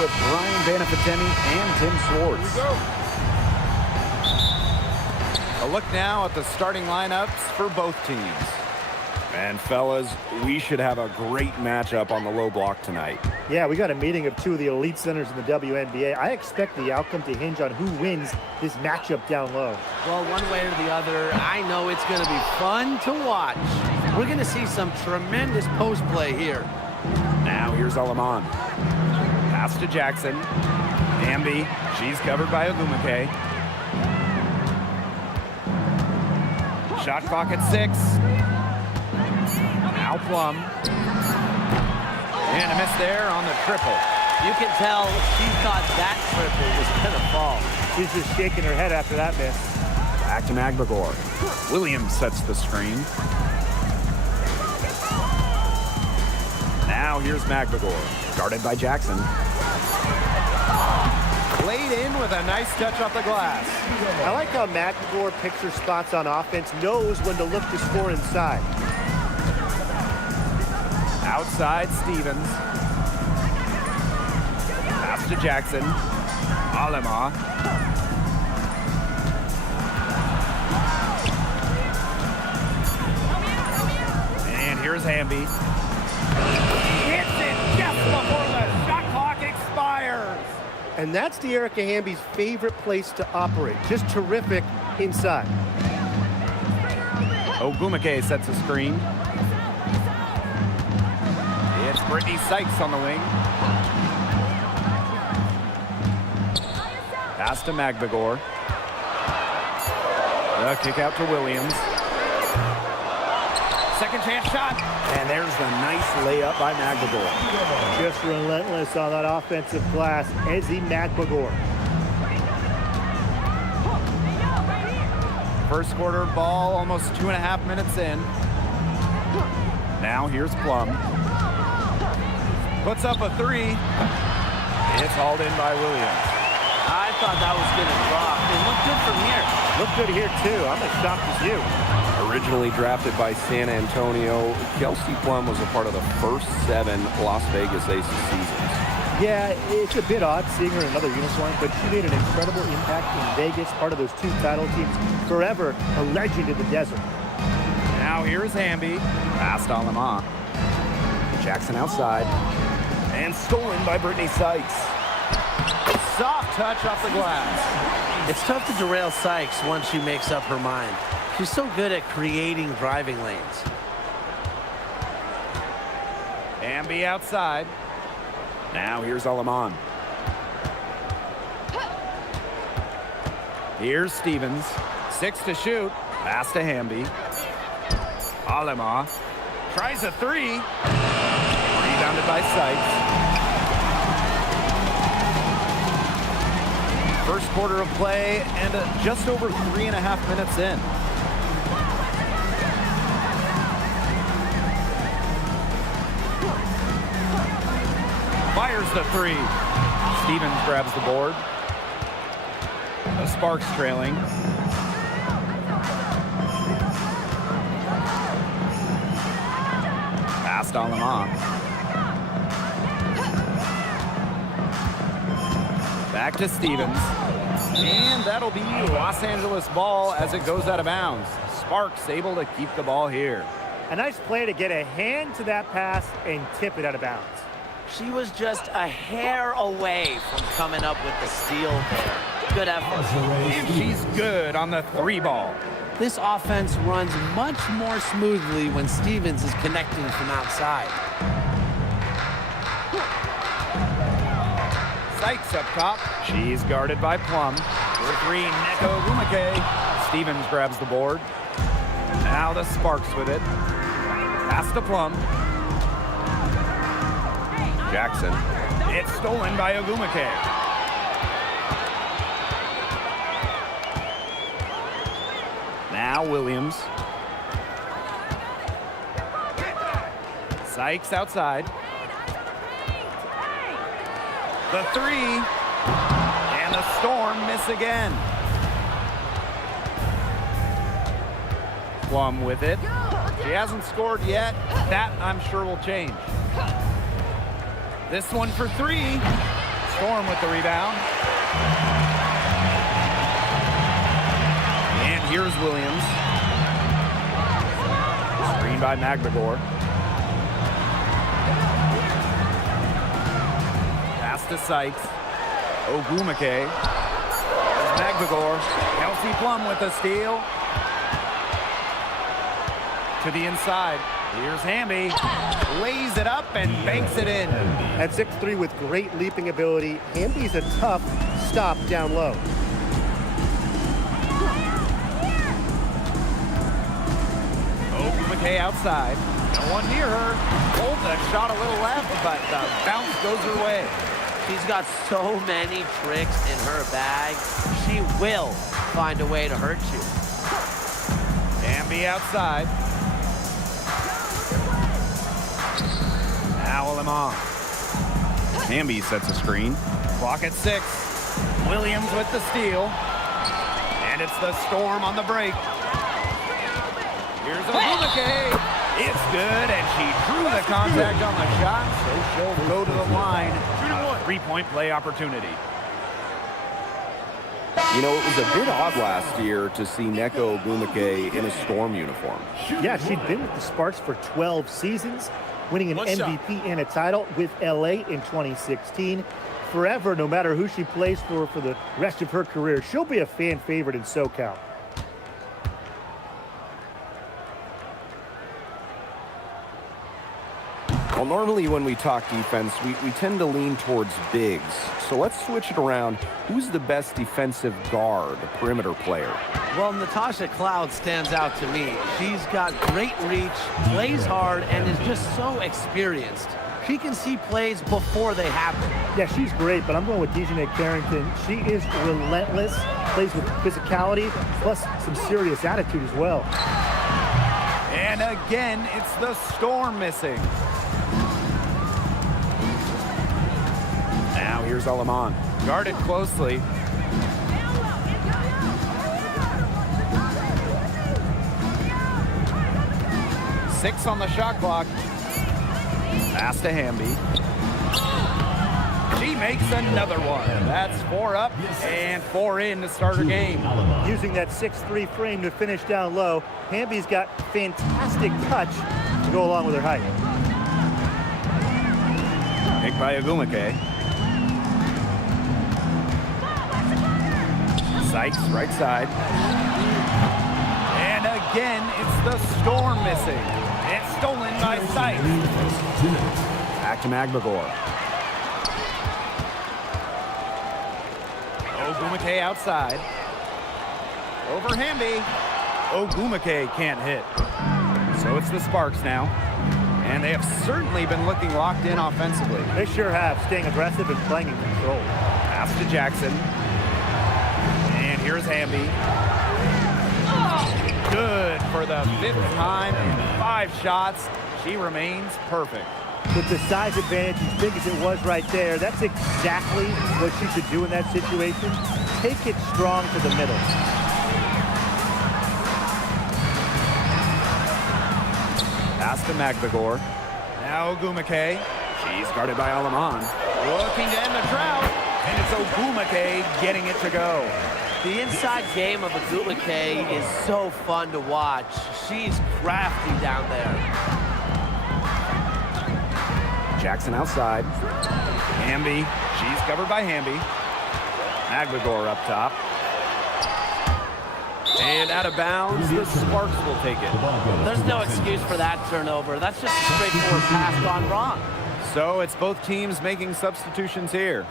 with Brian Banafitemi and Tim Swartz. A look now at the starting lineups for both teams. And fellas, we should have a great matchup on the low block tonight. Yeah, we got a meeting of two of the elite centers in the WNBA. I expect the outcome to hinge on who wins this matchup down low. Well, one way or the other, I know it's going to be fun to watch. We're going to see some tremendous post play here. Now here's Alaman. Pass to Jackson. Amby, she's covered by Ogumake. Shot clock at 6. Now Plum. And a miss there on the triple. You can tell she thought that triple was going to fall. She's just shaking her head after that miss. Back to Magbagor. Williams sets the screen. Now here's Magbagor. Guarded by Jackson. Laid in with a nice touch off the glass. I like how Magbagor picks her spots on offense, knows when to look to score inside. Outside Stevens. Pass to Jackson. Alema. And here's Hamby. Hits it just before the shot clock expires. And that's De'Erica Hamby's favorite place to operate. Just terrific inside. Ogumake sets a screen. It's Brittany Sykes on the wing. Pass to Magbagor. The kick out to Williams. Second chance shot. And there's the nice layup by Magbagor. Just relentless on that offensive glass, Ezzy Magbagor. First quarter ball, almost 2.5 minutes in. Now here's Plum. Puts up a 3. It's hauled in by Williams. I thought that was going to drop. It looked good from here. Looked good here, too. I'm as shocked as you. Originally drafted by San Antonio, Kelsey Plum was a part of the first 7 Las Vegas Aces seasons. Yeah, it's a bit odd seeing her in another uniform, but she made an incredible impact in Vegas, part of those 2 title teams. Forever a legend in the desert. Now here's Hamby. Pass to Alema. Jackson outside. And stolen by Brittany Sykes. Soft touch off the glass. It's tough to derail Sykes once she makes up her mind. She's so good at creating driving lanes. Hamby outside. Now here's Alaman. Here's Stevens. 6 to shoot. Pass to Hamby. Alema tries a 3. Rebounded by Sykes. First quarter of play and just over 3.5 minutes in. Fires the 3. Stevens grabs the board. The Sparks trailing. Pass to Alema. Back to Stevens. And that'll be Los Angeles ball as it goes out of bounds. Sparks able to keep the ball here. A nice play to get a hand to that pass and tip it out of bounds. She was just a hair away from coming up with the steal there. Good effort. And she's good on the 3 ball. This offense runs much more smoothly when Stevens is connecting from outside. Sykes up top. She's guarded by Plum. For 3, Neko Ogumake. Stevens grabs the board. Now the Sparks with it. Pass to Plum. Jackson. It's stolen by Ogumake. Now Williams. Sykes outside. The 3. And the Storm miss again. Plum with it. She hasn't scored yet. That, I'm sure, will change. This one for 3. Storm with the rebound. And here's Williams. Screen by McGregor. Pass to Sykes. Ogwumike. There's McGregor. Kelsey Plum with a steal. To the inside. Here's Hamby. Lays it up and banks it in. At 6'3" with great leaping ability, Hamby's a tough stop down low. Ogwumike outside. No one near her. Olda shot a little left, but the bounce goes her way. She's got so many tricks in her bag. She will find a way to hurt you. Hamby outside. Now Alemán. Hamby sets a screen. Clock at 6. Williams with the steal. And it's the Storm on the break. Here's Ogwumike. It's good, and she drew the contact on the shot, so she'll go to the line. 3-point play opportunity. You know, it was a bit odd last year to see Nneka Ogwumike in a Storm uniform. Yeah, she'd been with the Sparks for 12 seasons, winning an MVP and a title with LA in 2016. Forever, no matter who she plays for the rest of her career, she'll be a fan favorite in SoCal. Well, normally when we talk defense, we tend to lean towards bigs. So let's switch it around. Who's the best defensive guard, perimeter player? Well, Natasha Cloud stands out to me. She's got great reach, plays hard, and is just so experienced. She can see plays before they happen. Yeah, she's great, but I'm going with Dejanay Carrington. She is relentless, plays with physicality, plus some serious attitude as well. And again, it's the Storm missing. Now here's Alemán. Guarded closely. Six on the shot clock. Pass to Hamby. She makes another one. That's 4 up and 4 in to start her game. Using that 6'3" frame to finish down low, Hamby's got fantastic touch to go along with her height. Picked by Ogwumike. Sykes, right side. And again, it's the Storm missing. It's stolen by Sykes. Back to McGregor. Ogwumike outside. Over Hamby. Ogwumike can't hit. So it's the Sparks now. And they have certainly been looking locked in offensively. They sure have, staying aggressive and playing in control. Pass to Jackson. And here's Hamby. Good for the 5th time in 5 shots. She remains perfect. With the size advantage as big as it was right there, that's exactly what she should do in that situation. Take it strong to the middle. Pass to McGregor. Now Ogwumike. She's guarded by Alemán. Looking to end the drought. And it's Ogwumike getting it to go. The inside game of Ogwumike is so fun to watch. She's crafty down there. Jackson outside. Hamby. She's covered by Hamby. McGregor up top. And out of bounds, the Sparks will take it. There's no excuse for that turnover. That's just a straightforward pass gone wrong. So it's both teams making substitutions here.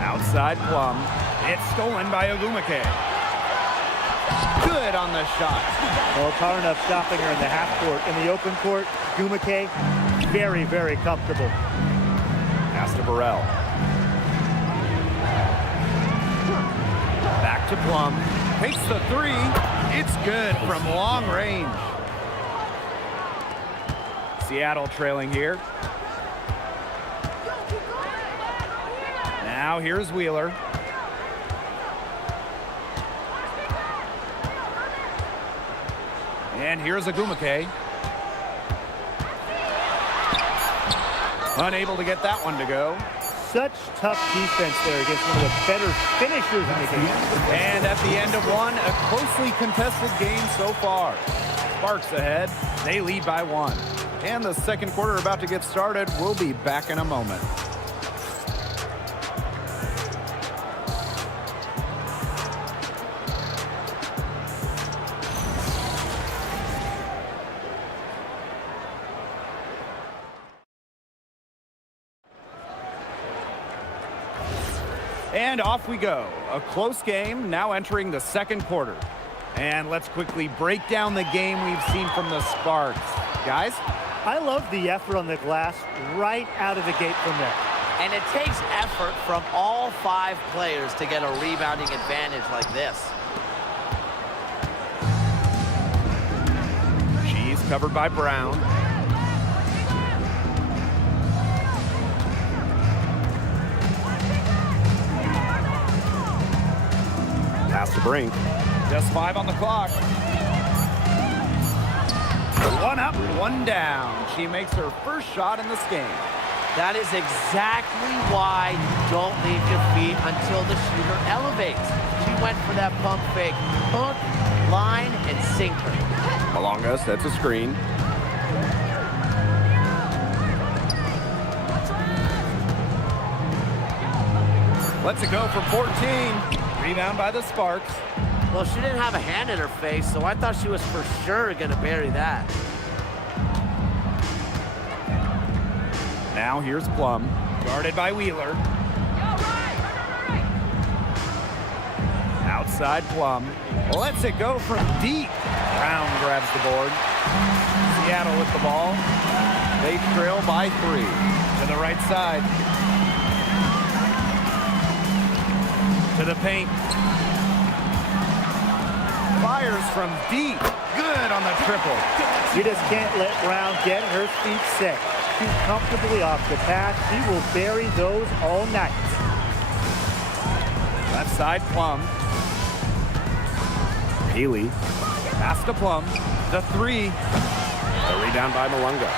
Outside Plum. It's stolen by Ogwumike. Good on the shot. Well, it's hard enough stopping her in the half court. In the open court, Ogwumike, very, very comfortable. Pass to Burrell. Back to Plum. Takes the 3. It's good from long range. Seattle trailing here. Now here's Wheeler. And here's Agumake. Unable to get that one to go. Such tough defense there against one of the better finishers in the game. And at the end of one, a closely contested game so far. Sparks ahead. They lead by 1. And the second quarter about to get started. We'll be back in a moment. And off we go. A close game now entering the second quarter. And let's quickly break down the game we've seen from the Sparks. Guys? I love the effort on the glass right out of the gate from there. And it takes effort from all 5 players to get a rebounding advantage like this. She's covered by Brown. Pass to Brink. Just 5 on the clock. 1 up, 1 down. She makes her first shot in this game. That is exactly why you don't leave your feet until the shooter elevates. She went for that pump fake. Hook, line, and sinker. Malonga sets a screen. Lets it go for 14. Rebound by the Sparks. Well, she didn't have a hand in her face, so I thought she was for sure going to bury that. Now here's Plum. Guarded by Wheeler. Outside Plum. Lets it go from deep. Brown grabs the board. Seattle with the ball. They trail by 3. To the right side. To the paint. Fires from deep. Good on the triple. You just can't let Brown get her feet set. She's comfortably off the pass. She will bury those all night. Left side, Plum. Healy. Pass to Plum. The 3. The rebound by Malonga.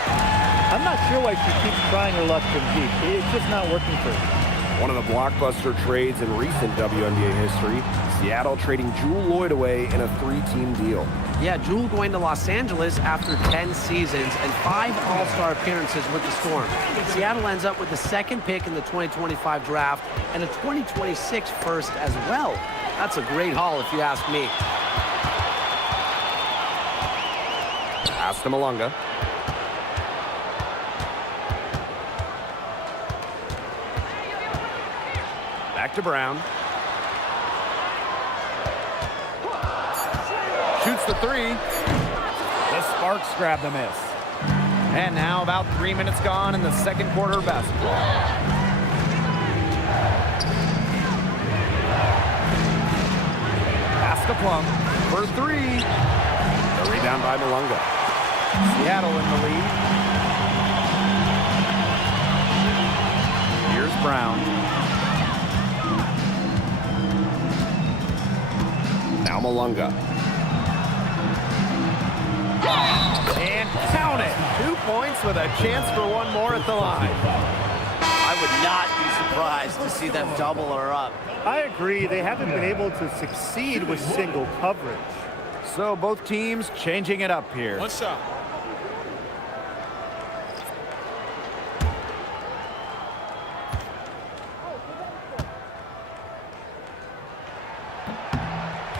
I'm not sure why she keeps trying her luck from deep. It's just not working for her. One of the blockbuster trades in recent WNBA history, Seattle trading Jewel Lloyd away in a 3-team deal. Yeah, Jewel going to Los Angeles after 10 seasons and 5 All-Star appearances with the Storm. Seattle ends up with the 2nd pick in the 2025 draft and a 2026 first as well. That's a great haul if you ask me. Pass to Malonga. Back to Brown. Shoots the 3. The Sparks grab the miss. And now about 3 minutes gone in the second quarter of basketball. Pass to Plum for 3. The rebound by Malonga. Seattle in the lead. Here's Brown. Now Malonga. And count it. 2 points with a chance for 1 more at the line. I would not be surprised to see them double her up. I agree. They haven't been able to succeed with single coverage. So both teams changing it up here. 1 shot.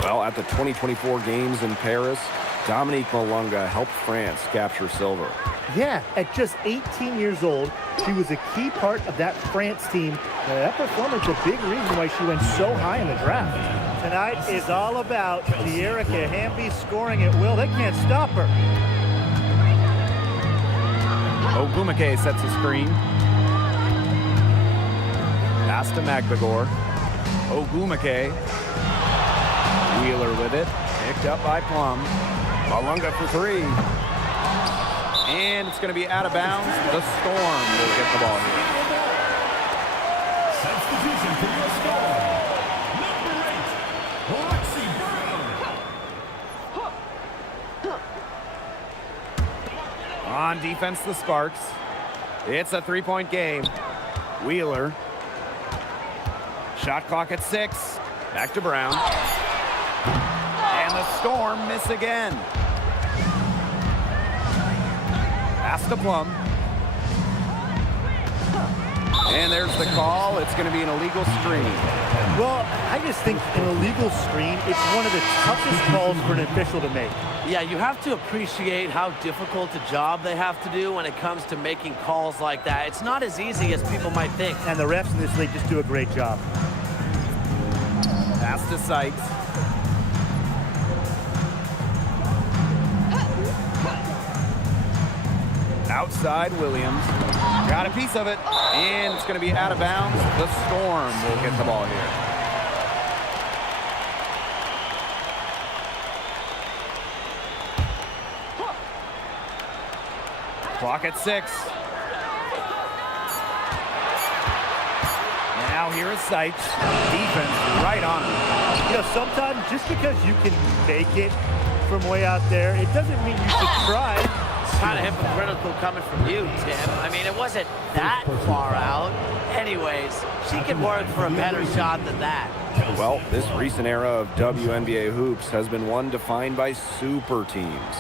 Well, at the 2024 games in Paris, Dominique Malonga helped France capture silver. Yeah, at just 18 years old, she was a key part of that France team. That performance a big reason why she went so high in the draft. Tonight is all about the Erica Hamby scoring at will. They can't stop her. Ogumake sets a screen. Pass to Magdagor. Ogumake. Wheeler with it. Picked up by Plum. Malonga for 3. And it's going to be out of bounds. The Storm will get the ball here. Substitution for your score. Number 8, Lexi Brown. On defense, the Sparks. It's a three-point game. Wheeler. Shot clock at 6. Back to Brown. And the Storm miss again. Pass to Plum. And there's the call. It's going to be an illegal screen. Well, I just think an illegal screen, it's one of the toughest calls for an official to make. Yeah, you have to appreciate how difficult a job they have to do when it comes to making calls like that. It's not as easy as people might think. And the refs in this league just do a great job. Pass to Sykes. Outside Williams. Got a piece of it. And it's going to be out of bounds. The Storm will get the ball here. Clock at 6. Now here is Sykes. Defense right on him. You know, sometimes just because you can make it from way out there, it doesn't mean you should try. Kind of hypocritical coming from you, Tim. I mean, it wasn't that far out. Anyways, she can work for a better shot than that. Well, this recent era of WNBA hoops has been one defined by super teams.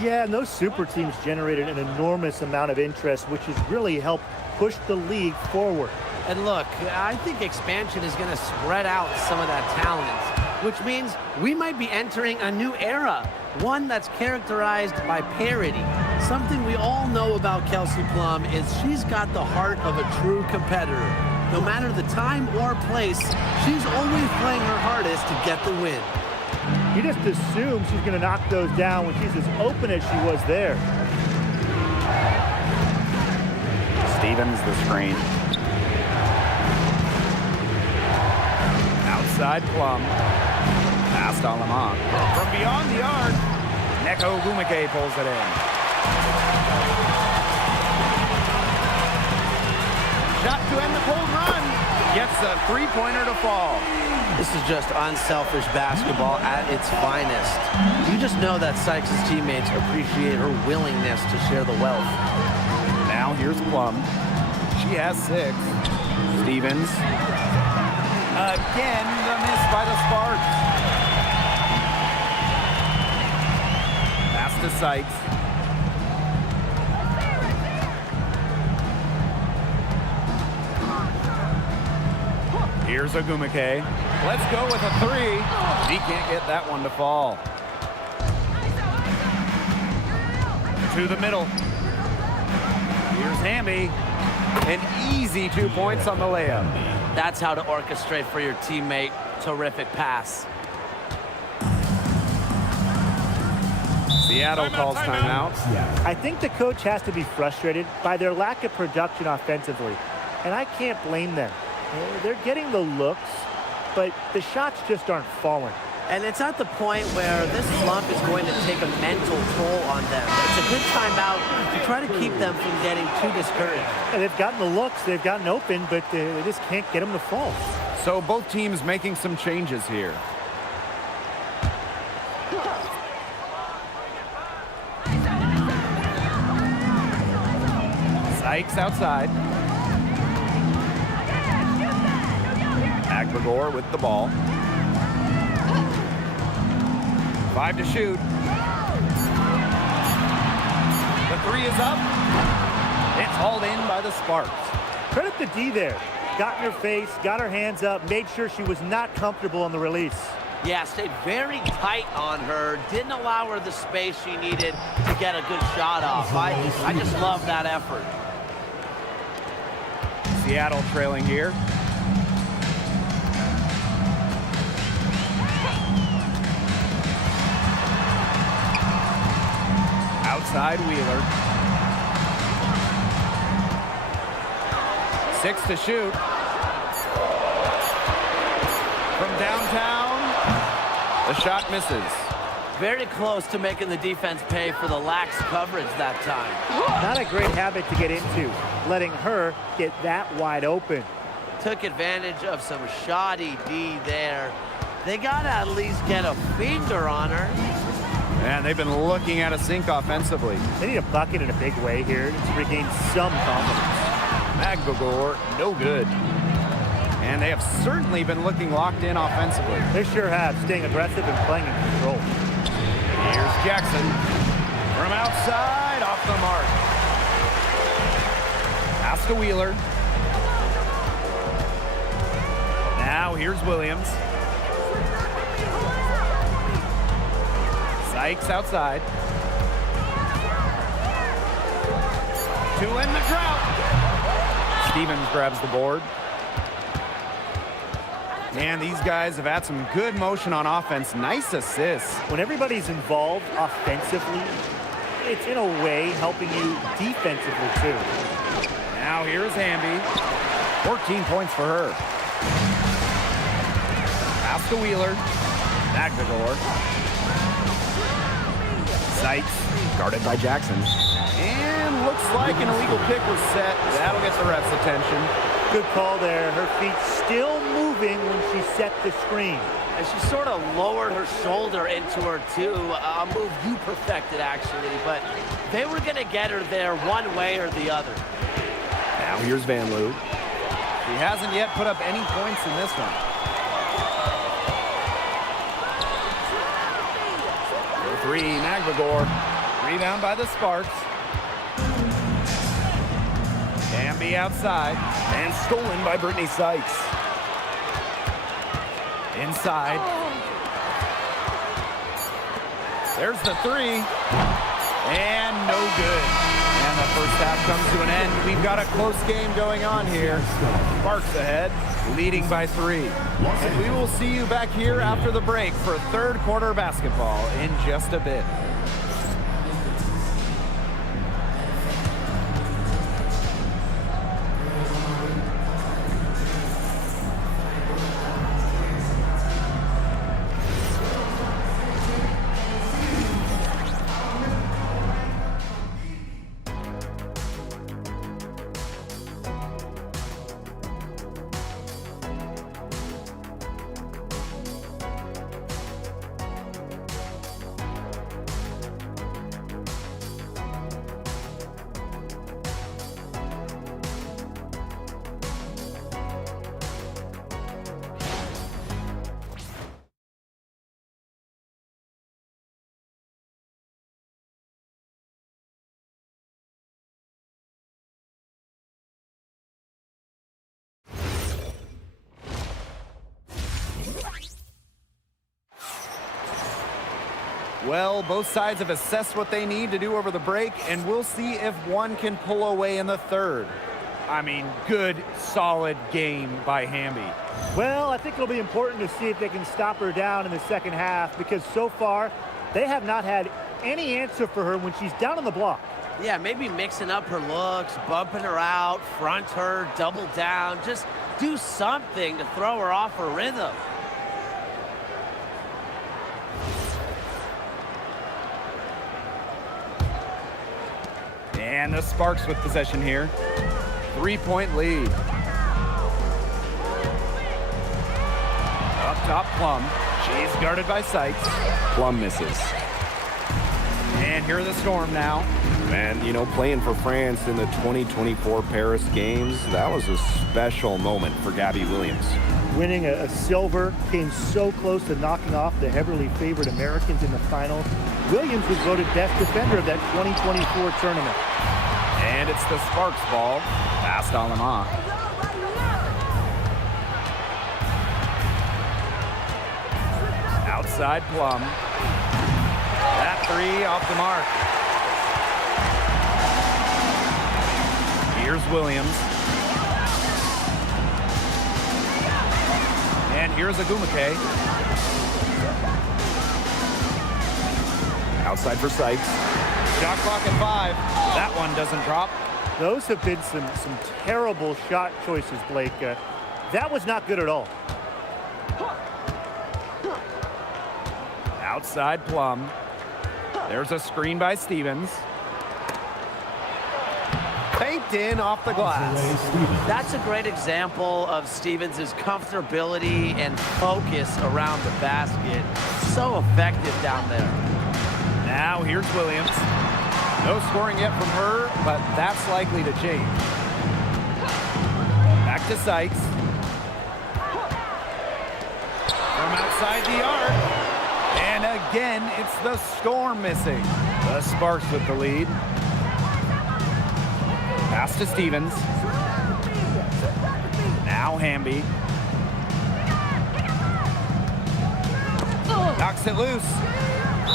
Yeah, and those super teams generated an enormous amount of interest, which has really helped push the league forward. And look, I think expansion is going to spread out some of that talent, which means we might be entering a new era, one that's characterized by parity. Something we all know about Kelsey Plum is she's got the heart of a true competitor. No matter the time or place, she's always playing her hardest to get the win. You just assume she's going to knock those down when she's as open as she was there. Stevens the screen. Outside Plum. Pass to Lamont. From beyond the arc, Neko Gumake pulls it in. Shot to end the cold run. Gets a three-pointer to fall. This is just unselfish basketball at its finest. You just know that Sykes' teammates appreciate her willingness to share the wealth. Now here's Plum. She has 6. Stevens. Again, the miss by the Sparks. Pass to Sykes. Here's Ogumake. Let's go with a 3. He can't get that one to fall. To the middle. Here's Hamby. An easy 2 points on the layup. That's how to orchestrate for your teammate. Terrific pass. Seattle calls timeout. I think the coach has to be frustrated by their lack of production offensively, and I can't blame them. They're getting the looks, but the shots just aren't falling. And it's at the point where this slump is going to take a mental toll on them. It's a good timeout to try to keep them from getting too discouraged. And they've gotten the looks, they've gotten open, but they just can't get them to fall. So both teams making some changes here. Sykes outside. Agbagor with the ball. 5 to shoot. The 3 is up. It's hauled in by the Sparks. Credit the D there. Got in her face, got her hands up, made sure she was not comfortable on the release. Yeah, stayed very tight on her. Didn't allow her the space she needed to get a good shot off. I just love that effort. Seattle trailing here. Outside Wheeler. 6 to shoot. From downtown, the shot misses. Very close to making the defense pay for the lax coverage that time. Not a great habit to get into, letting her get that wide open. Took advantage of some shoddy D there. They got to at least get a finger on her. And they've been looking at a sink offensively. They need a bucket in a big way here to regain some confidence. Magbagor, no good. And they have certainly been looking locked in offensively. They sure have, staying aggressive and playing in control. Here's Jackson. From outside, off the mark. Pass to Wheeler. Now here's Williams. Sykes outside. To end the drought. Stevens grabs the board. Man, these guys have had some good motion on offense. Nice assists. When everybody's involved offensively, it's in a way helping you defensively too. Now here's Hamby. 14 points for her. Pass to Wheeler. Magbagor. Sykes, guarded by Jackson. And looks like an illegal pick was set. That'll get the ref's attention. Good call there. Her feet still moving when she set the screen. And she sort of lowered her shoulder into her, too. A move you perfected, actually. But they were going to get her there one way or the other. Now here's Van Loo. He hasn't yet put up any points in this one. No three, Magbagor. Rebound by the Sparks. Hamby outside. And stolen by Brittany Sykes. Inside. There's the three. And no good. And the first half comes to an end. We've got a close game going on here. Sparks ahead, leading by 3. And we will see you back here after the break for third quarter basketball in just a bit. Well, both sides have assessed what they need to do over the break, and we'll see if one can pull away in the third. I mean, good, solid game by Hamby. Well, I think it'll be important to see if they can stop her down in the second half, because so far they have not had any answer for her when she's down on the block. Yeah, maybe mixing up her looks, bumping her out, front her, double down. Just do something to throw her off her rhythm. And the Sparks with possession here. 3-point lead. Up top, Plum. She's guarded by Sykes. Plum misses. And here are the Storm now. Man, you know, playing for France in the 2024 Paris Games, that was a special moment for Gabby Williams. Winning a silver, came so close to knocking off the heavily favored Americans in the final. Williams was voted best defender of that 2024 tournament. And it's the Sparks ball. Pass to Alama. Outside Plum. That three off the mark. Here's Williams. And here's Agumake. Outside for Sykes. Shot clock at 5. That one doesn't drop. Those have been some terrible shot choices, Blake. That was not good at all. Outside Plum. There's a screen by Stevens. Faked in off the glass. That's a great example of Stevens' comfortability and focus around the basket. So effective down there. Now here's Williams. No scoring yet from her, but that's likely to change. Back to Sykes. From outside the arc. And again, it's the Storm missing. The Sparks with the lead. Pass to Stevens. Now Hamby. Knocks it loose.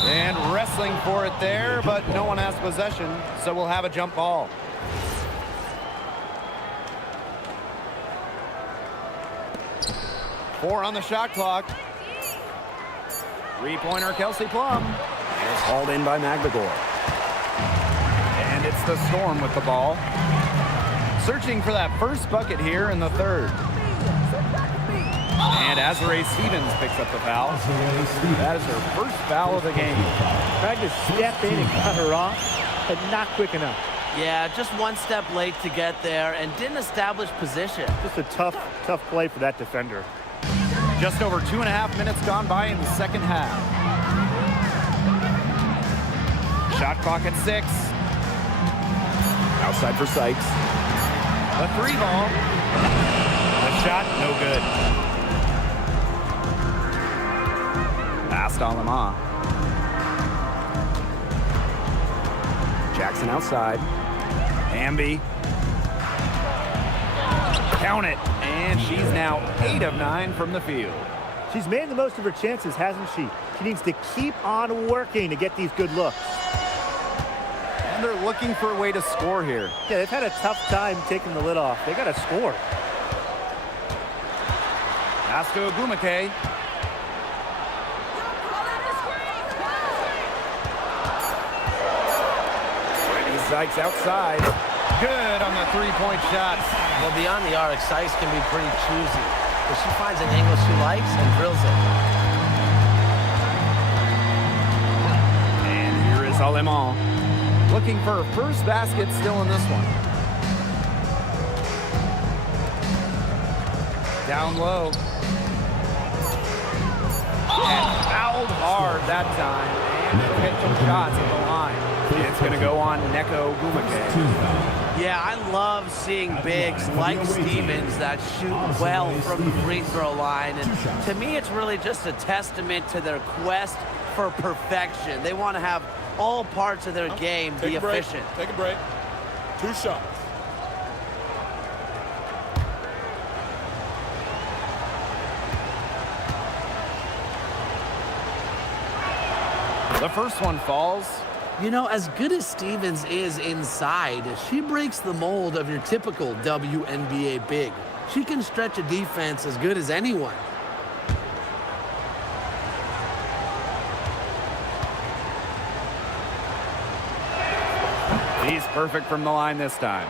And wrestling for it there, but no one has possession, so we'll have a jump ball. Four on the shot clock. Three-pointer Kelsey Plum. And it's hauled in by Magdagor. And it's the Storm with the ball. Searching for that first bucket here in the third. And Azare Stevens picks up the foul. That is her first foul of the game. Tried to step in and cut her off, but not quick enough. Yeah, just one step late to get there and didn't establish position. Just a tough play for that defender. Just over 2.5 minutes gone by in the second half. Shot clock at 6. Outside for Sykes. The 3-ball. The shot, no good. Pass to Alama. Jackson outside. Hamby. Count it. And she's now 8 of 9 from the field. She's made the most of her chances, hasn't she? She needs to keep on working to get these good looks. And they're looking for a way to score here. Yeah, they've had a tough time taking the lid off. They got to score. Pass to Ogumake. Brittany Sykes outside. Good on the three-point shot. Well, beyond the arc, Sykes can be pretty choosy, but she finds an angle she likes and drills it. And here is Alema. Looking for her first basket still in this one. Down low. And fouled hard that time. And she'll hit 2 shots at the line. It's going to go on Neko Ogumake. Yeah, I love seeing bigs like Stevens that shoot well from the free throw line. And to me, it's really just a testament to their quest for perfection. They want to have all parts of their game be efficient. Take a break. 2 shots. The first one falls. You know, as good as Stevens is inside, she breaks the mold of your typical WNBA big. She can stretch a defense as good as anyone. He's perfect from the line this time.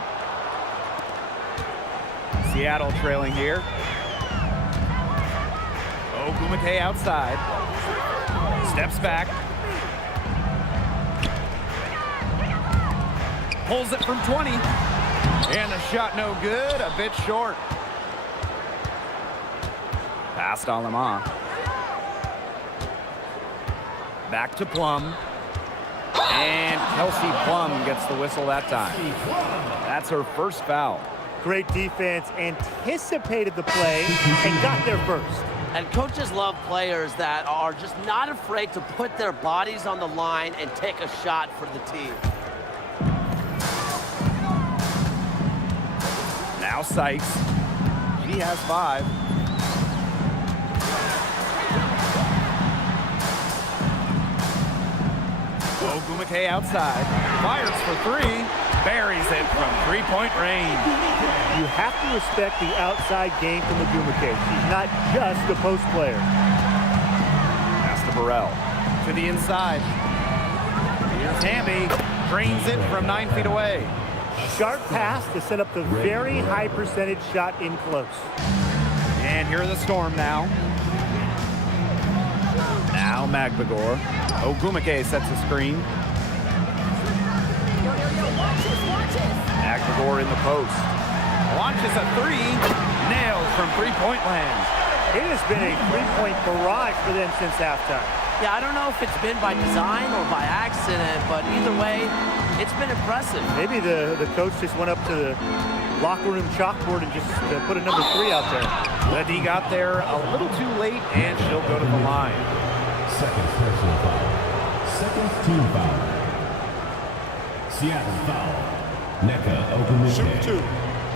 Seattle trailing here. Ogumake outside. Steps back. Pulls it from 20. And the shot no good, a bit short. Pass to Alama. Back to Plum. And Kelsey Plum gets the whistle that time. That's her first foul. Great defense, anticipated the play, and got there first. And coaches love players that are just not afraid to put their bodies on the line and take a shot for the team. Now Sykes. She has 5. Ogumake outside. Fires for 3. Buries it from 3-point range. You have to respect the outside game from Ogumake. She's not just a post player. Pass to Burrell. To the inside. Here's Hamby. Drains it from 9 feet away. Sharp pass to set up the very high percentage shot in close. And here are the Storm now. Now Magdagor. Ogumake sets the screen. Magdagor in the post. Launches a 3. Nailed from 3-point land. It has been a 3-point barrage for them since halftime. Yeah, I don't know if it's been by design or by accident, but either way, it's been impressive. Maybe the coach just went up to the locker room chalkboard and just put a number 3 out there. But he got there a little too late, and she'll go to the line. Second personal foul. Second team foul. Seattle foul. Neka Ogunike. Shoot 2.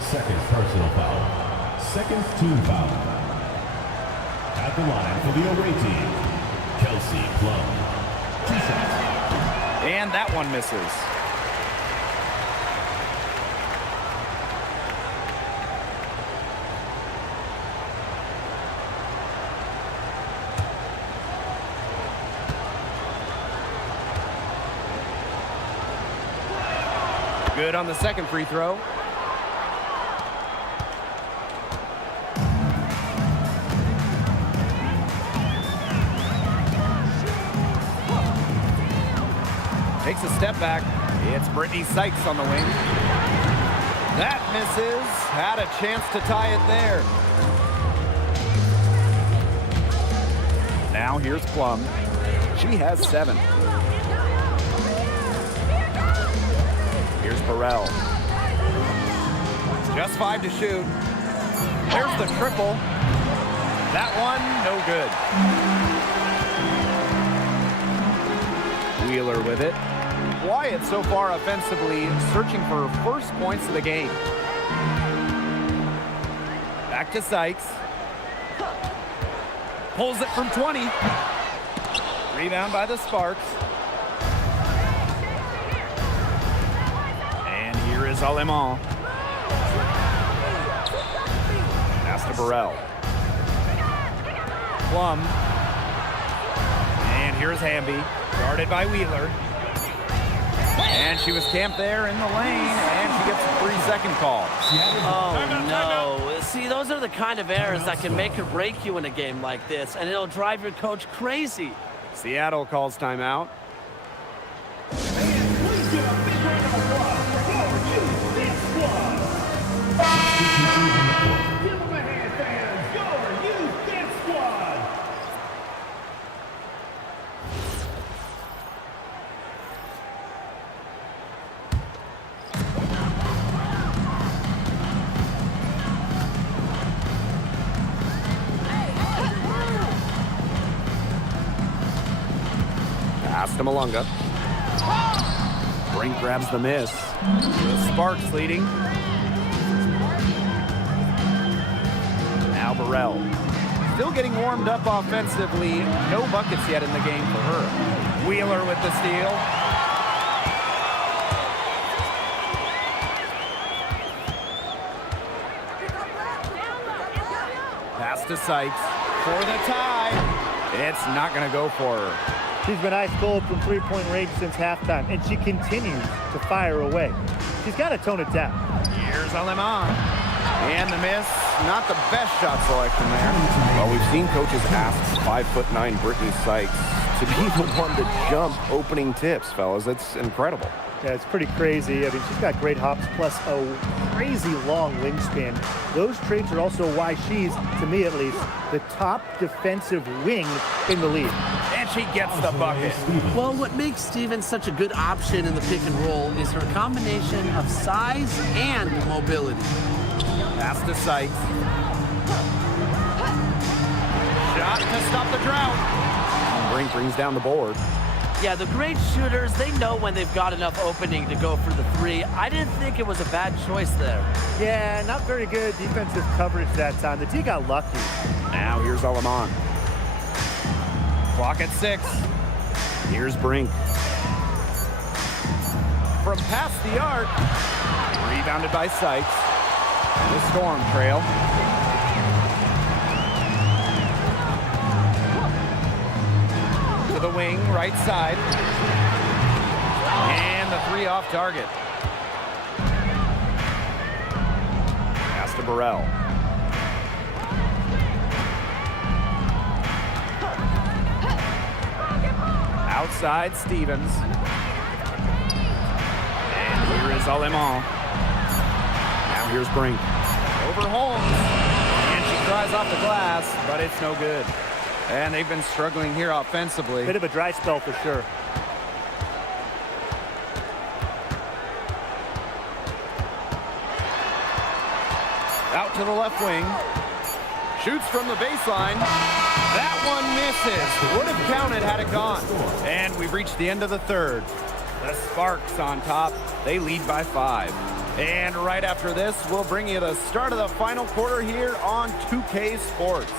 Second personal foul. Second team foul. At the line for the away team, Kelsey Plum. 2 shots. And that one misses. Good on the second free throw. Takes a step back. It's Brittany Sykes on the wing. That misses. Had a chance to tie it there. Now here's Plum. She has 7. Here's Burrell. Just 5 to shoot. There's the triple. That one, no good. Wheeler with it. Wyatt so far offensively searching for first points of the game. Back to Sykes. Pulls it from 20. Rebound by the Sparks. And here is Alemán. Pass to Burrell. Plum. And here's Hamby. Guarded by Wheeler. And she was camped there in the lane, and she gets a 3-second call. Oh, no. See, those are the kind of errors that can make or break you in a game like this, and it'll drive your coach crazy. Seattle calls timeout. Pass to Malunga. Brink grabs the miss. The Sparks leading. Now Burrell. Still getting warmed up offensively. No buckets yet in the game for her. Wheeler with the steal. Pass to Sykes for the tie. It's not going to go for her. She's been ice cold from 3-point range since halftime, and she continues to fire away. She's got to tone it down. Here's Alemán. And the miss. Not the best shot selection there. Well, we've seen coaches ask 5'9" Brittany Sykes to be the one to jump opening tips, fellas. It's incredible. Yeah, it's pretty crazy. I mean, she's got great hops plus a crazy long wingspan. Those traits are also why she's, to me at least, the top defensive wing in the league. And she gets the bucket. Well, what makes Stevens such a good option in the pick and roll is her combination of size and mobility. Pass to Sykes. Shot to stop the drought. Brink brings down the board. Yeah, the great shooters, they know when they've got enough opening to go for the 3. I didn't think it was a bad choice there. Yeah, not very good defensive coverage that time. The D got lucky. Now here's Alemán. Clock at 6. Here's Brink. From past the arc. Rebounded by Sykes. The Storm trail. To the wing, right side. And the 3 off target. Pass to Burrell. Outside, Stevens. And here is Alemán. Now here's Brink. Over Holmes. And she tries off the glass, but it's no good. And they've been struggling here offensively. Bit of a dry spell for sure. Out to the left wing. Shoots from the baseline. That one misses. Would have counted had it gone. And we've reached the end of the third. The Sparks on top. They lead by 5. And right after this, we'll bring you the start of the final quarter here on 2K Sports.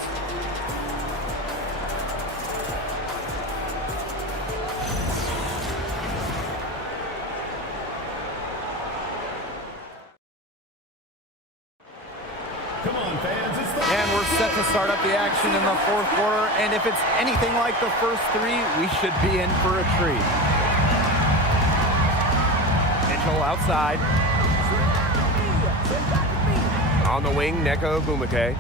Come on, fans. It's the And we're set to start up the action in the fourth quarter. And if it's anything like the first 3, we should be in for a treat. Mitchell outside. On the wing, Neko Ogumake.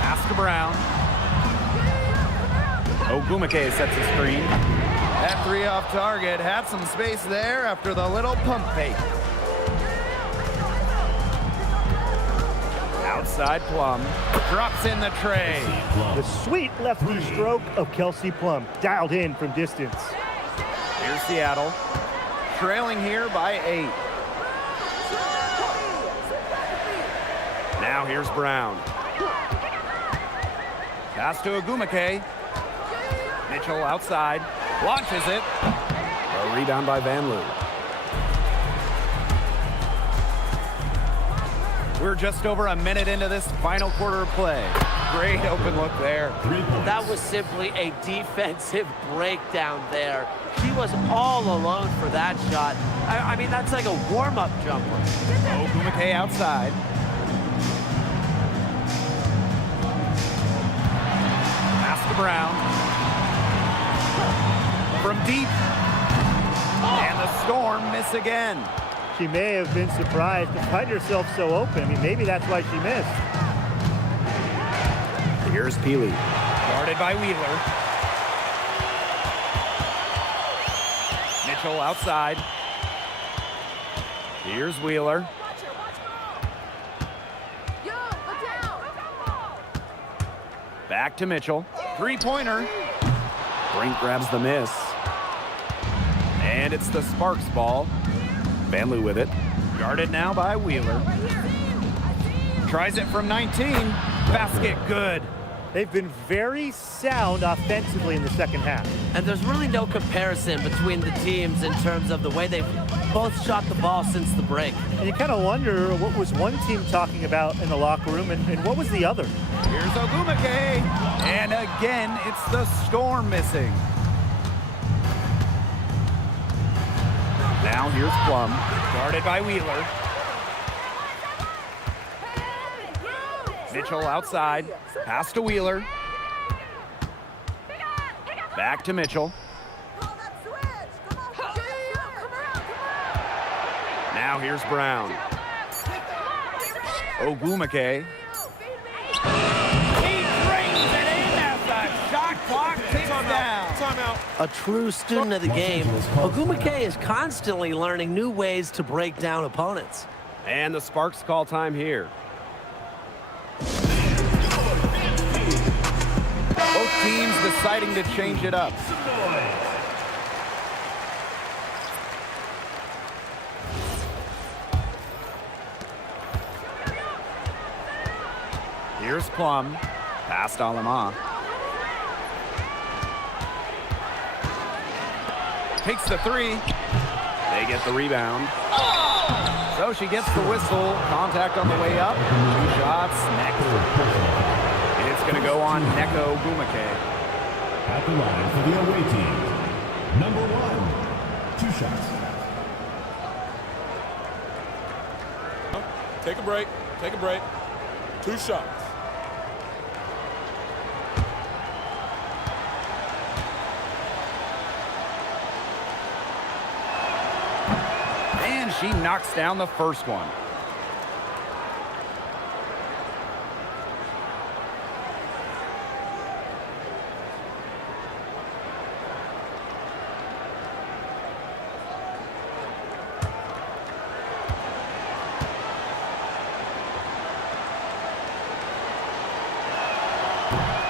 Pass to Brown. Ogumake sets a screen. That 3 off target. Had some space there after the little pump fake. Outside Plum. Drops in the tray. The sweet lefty stroke of Kelsey Plum, dialed in from distance. Here's Seattle. Trailing here by 8. Now here's Brown. Pass to Ogumake. Mitchell outside. Launches it. A rebound by Van Loo. We're just over a minute into this final quarter of play. Great open look there. 3 points. That was simply a defensive breakdown there. He was all alone for that shot. I mean, that's like a warm-up jumper. Ogumake outside. Pass to Brown. From deep. And the Storm miss again. She may have been surprised to find herself so open. I mean, maybe that's why she missed. Here's Peely. Guarded by Wheeler. Mitchell outside. Here's Wheeler. Back to Mitchell. 3-pointer. Brink grabs the miss. And it's the Sparks ball. Van Loo with it. Guarded now by Wheeler. Tries it from 19. Basket good. They've been very sound offensively in the second half. And there's really no comparison between the teams in terms of the way they've both shot the ball since the break. And you kind of wonder what was one team talking about in the locker room and what was the other? Here's Ogumake. And again, it's the Storm missing. Now here's Plum. Guarded by Wheeler. Mitchell outside. Pass to Wheeler. Back to Mitchell. Now here's Brown. Ogumake. He brings it in as the shot clock ticks down. Timeout. A true student of the game, Ogumake is constantly learning new ways to break down opponents. And the Sparks call time here. Both teams deciding to change it up. Here's Plum. Past Alama. Takes the 3. They get the rebound. So she gets the whistle. Contact on the way up. 2 shots next. It's going to go on Neko Ogumake. At the line for the away team. Number 1. 2 shots. Take a break. Take a break. 2 shots. And she knocks down the first one.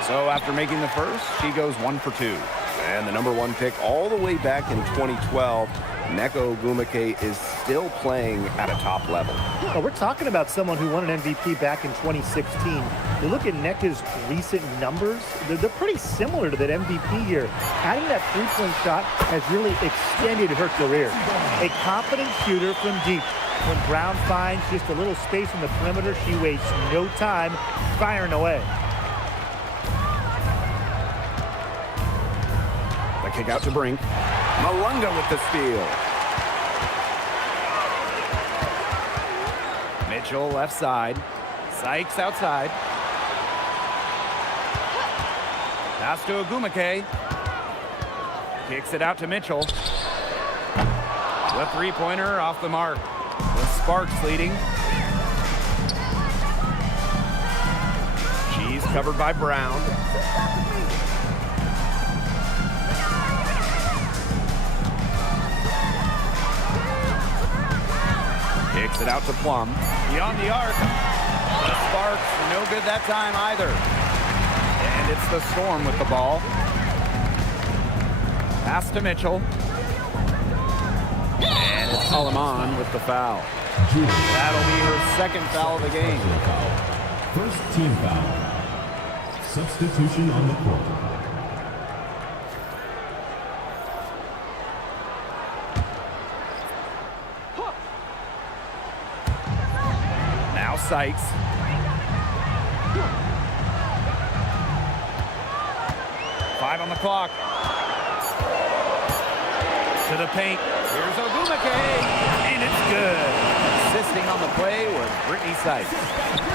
So after making the first, she goes 1 for 2. And the number 1 pick all the way back in 2012, Nneka Ogwumike is still playing at a top level. Well, we're talking about someone who won an MVP back in 2016. You look at Nneka's recent numbers, they're pretty similar to that MVP year. Adding that three-point shot has really extended her career. A confident shooter from deep. When Brown finds just a little space in the perimeter, she wastes no time firing away. The kick out to Brink. Malunga with the steal. Mitchell left side. Sykes outside. Pass to Ogwumike. Kicks it out to Mitchell. The three-pointer off the mark. The Sparks leading. She's covered by Brown. Kicks it out to Plum. Beyond the arc. The Sparks, no good that time either. And it's the Storm with the ball. Pass to Mitchell. And it's Solomon with the foul. That'll be her second foul of the game. First team foul. Substitution on the court. Now Sykes. Five on the clock. To the paint. Here's Ogwumike, and it's good. Assisting on the play was Brittany Sykes.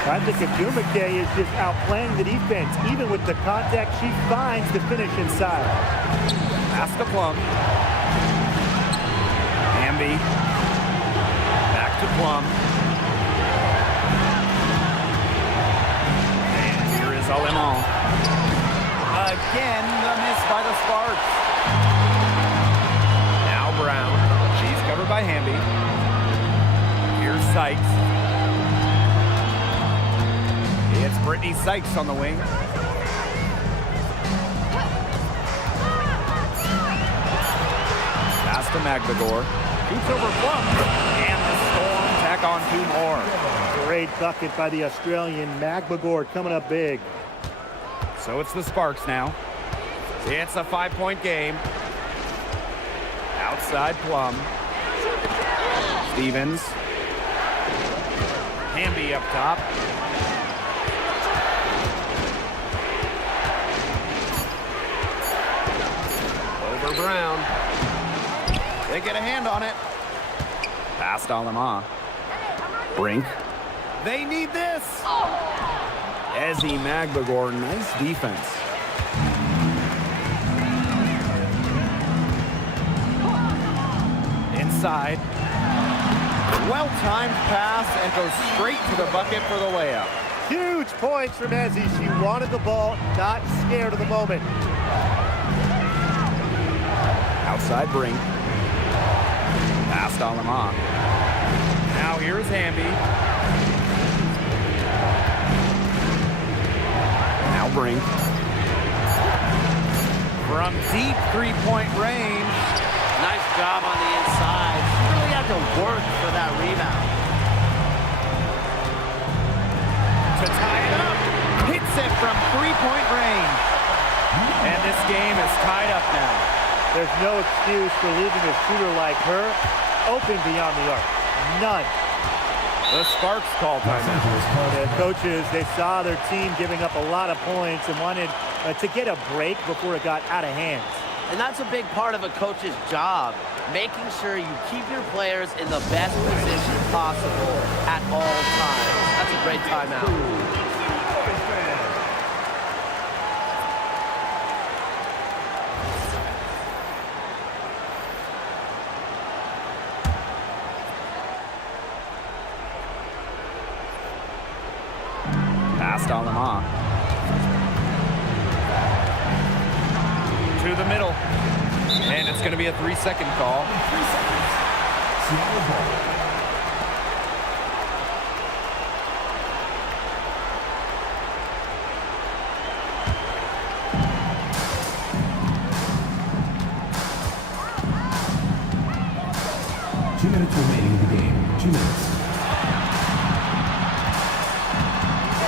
I think Ogwumike is just outplaying the defense. Even with the contact, she finds the finish inside. Pass to Plum. Hamby. Back to Plum. And here is Alemon. Again, the miss by the Sparks. Now Brown. She's covered by Hamby. Here's Sykes. It's Brittany Sykes on the wing. Pass to Magdagor. Shoots over Plum. And the Storm tack on 2 more. Great bucket by the Australian. Magdagor coming up big. So it's the Sparks now. It's a 5-point game. Outside Plum. Stevens. Hamby up top. Over Brown. They get a hand on it. Past Alemon. Brink. They need this. Ezzy Magdagor, nice defense. Inside. Well-timed pass and goes straight to the bucket for the layup. Huge points from Ezzy. She wanted the ball, not scared of the moment. Outside Brink. Past Alemon. Now here's Hamby. Now Brink. From deep three-point range. Nice job on the inside. She really had to work for that rebound. To tie it up. Hits it from three-point range. And this game is tied up now. There's no excuse for leaving a shooter like her open beyond the arc. None. The Sparks call timeout. The coaches, they saw their team giving up a lot of points and wanted to get a break before it got out of hand. And that's a big part of a coach's job, making sure you keep your players in the best position possible at all times. That's a great timeout. Past Alemon. To the middle. And it's going to be a 3-second call. 3 seconds. Seattle ball. minutes remaining in the game. 2 minutes.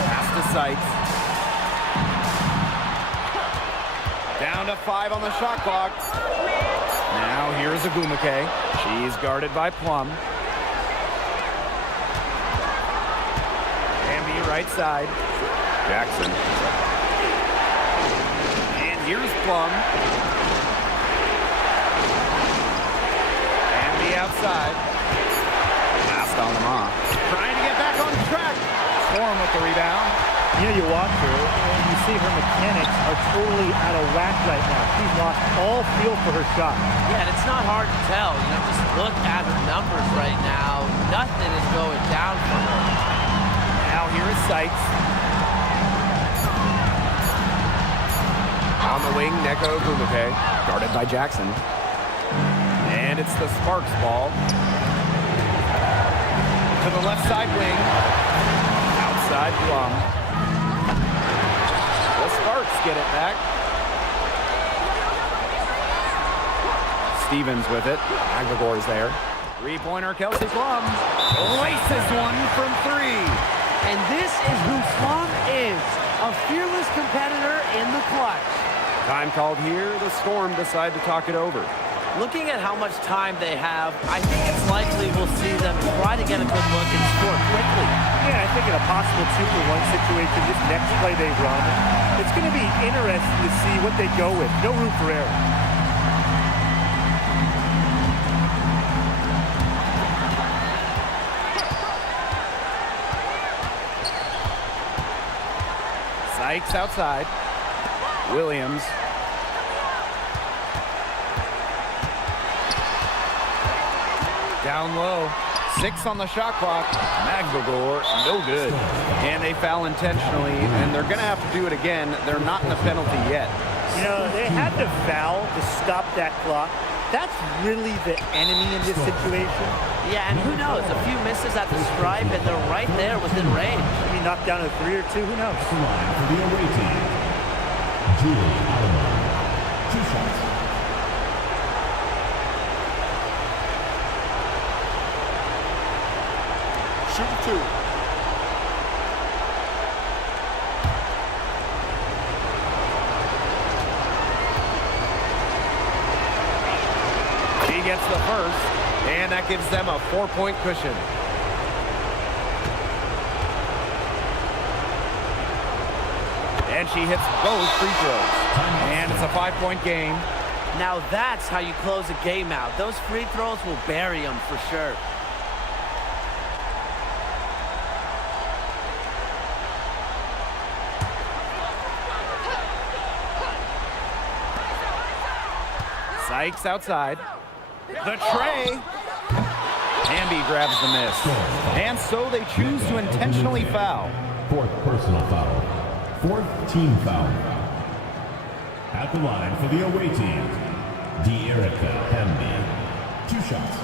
Pass to Sykes. Down to 5 on the shot clock. Now here's Agumake. She's guarded by Plum. Hamby right side. Jackson. And here's Plum. Hamby outside. Passed on them off. Trying to get back on track. Storm with the rebound. You know, you watch her, and you see her mechanics are totally out of whack right now. She's lost all feel for her shot. Yeah, and it's not hard to tell. You know, just look at her numbers right now. Nothing is going down for her. Now here is Sykes. On the wing, Neko Agumake. Guarded by Jackson. And it's the Sparks ball. To the left side wing. Outside Plum. The Sparks get it back. Stevens with it. Aguilar's there. Three-pointer, Kelsey Plum. Laces one from 3. And this is who Plum is, a fearless competitor in the clutch. Time called here. The Storm decide to talk it over. Looking at how much time they have, I think it's likely we'll see them try to get a good look and score quickly. Yeah, I think in a possible 2-for-1 situation, this next play they run, it's going to be interesting to see what they go with. No room for error. Sykes outside. Williams. Down low. 6 on the shot clock. Magdalor, no good. And they foul intentionally, and they're going to have to do it again. They're not in the penalty yet. You know, they had to foul to stop that clock. That's really the enemy in this situation. Yeah, and who knows? A few misses at the stripe, and they're right there within range. Maybe knock down a 3 or 2, who knows? The line for the away team. Julie Alamo. 2 shots. Shooting 2. He gets the first, and that gives them a 4-point cushion. And she hits both free throws. And it's a 5-point game. Now that's how you close a game out. Those free throws will bury them for sure. Sykes outside. The tray. Hamby grabs the miss. And so they choose to intentionally foul. 4th personal foul. 4th team foul. At the line for the away team, De'Erica Hamby. 2 shots.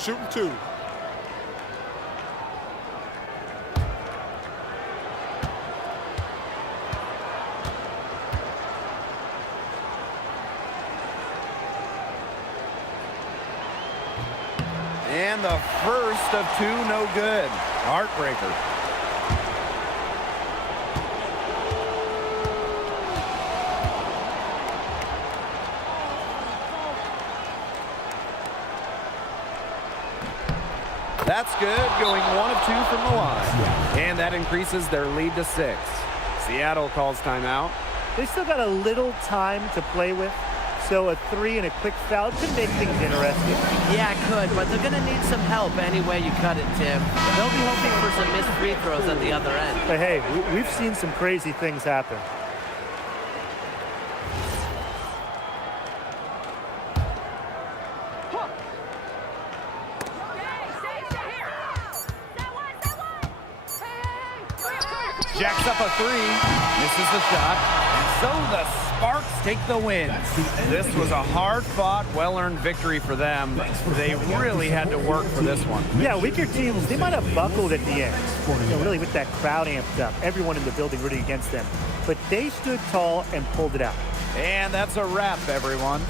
Shooting 2. And the first of 2, no good. Heartbreaker. That's good, going 1 of 2 from the line. And that increases their lead to 6. Seattle calls timeout. They still got a little time to play with, so a 3 and a quick foul could make things interesting. Yeah, it could, but they're going to need some help any way you cut it, Tim. They'll be hoping for some missed free throws at the other end. But hey, we've seen some crazy things happen. Jacks up a 3, misses the shot, and so the Sparks take the win. This was a hard-fought, well-earned victory for them. They really had to work for this one. Yeah, weaker teams, they might have buckled at the end. You know, really with that crowd amped up, everyone in the building rooting against them. But they stood tall and pulled it out. And that's a wrap, everyone.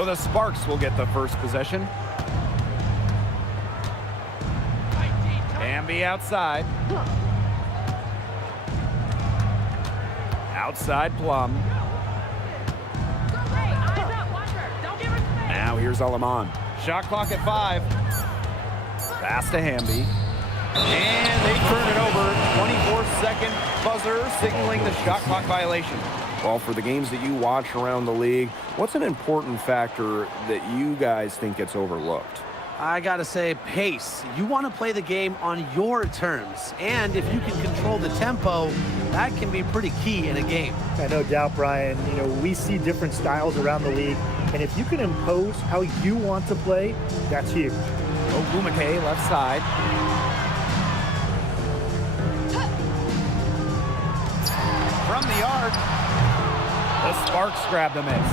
So the Sparks will get the first possession. Hamby outside. Outside Plum. Now here's Alaman. Shot clock at 5. Pass to Hamby. And they turn it over. 24-second buzzer signaling the shot clock violation. Well, for the games that you watch around the league, what's an important factor that you guys think gets overlooked? I gotta say, pace. You want to play the game on your terms. And if you can control the tempo, that can be pretty key in a game. Yeah, no doubt, Brian. You know, we see different styles around the league. And if you can impose how you want to play, that's huge. Ogumake left side. From the arc, the Sparks grab the miss.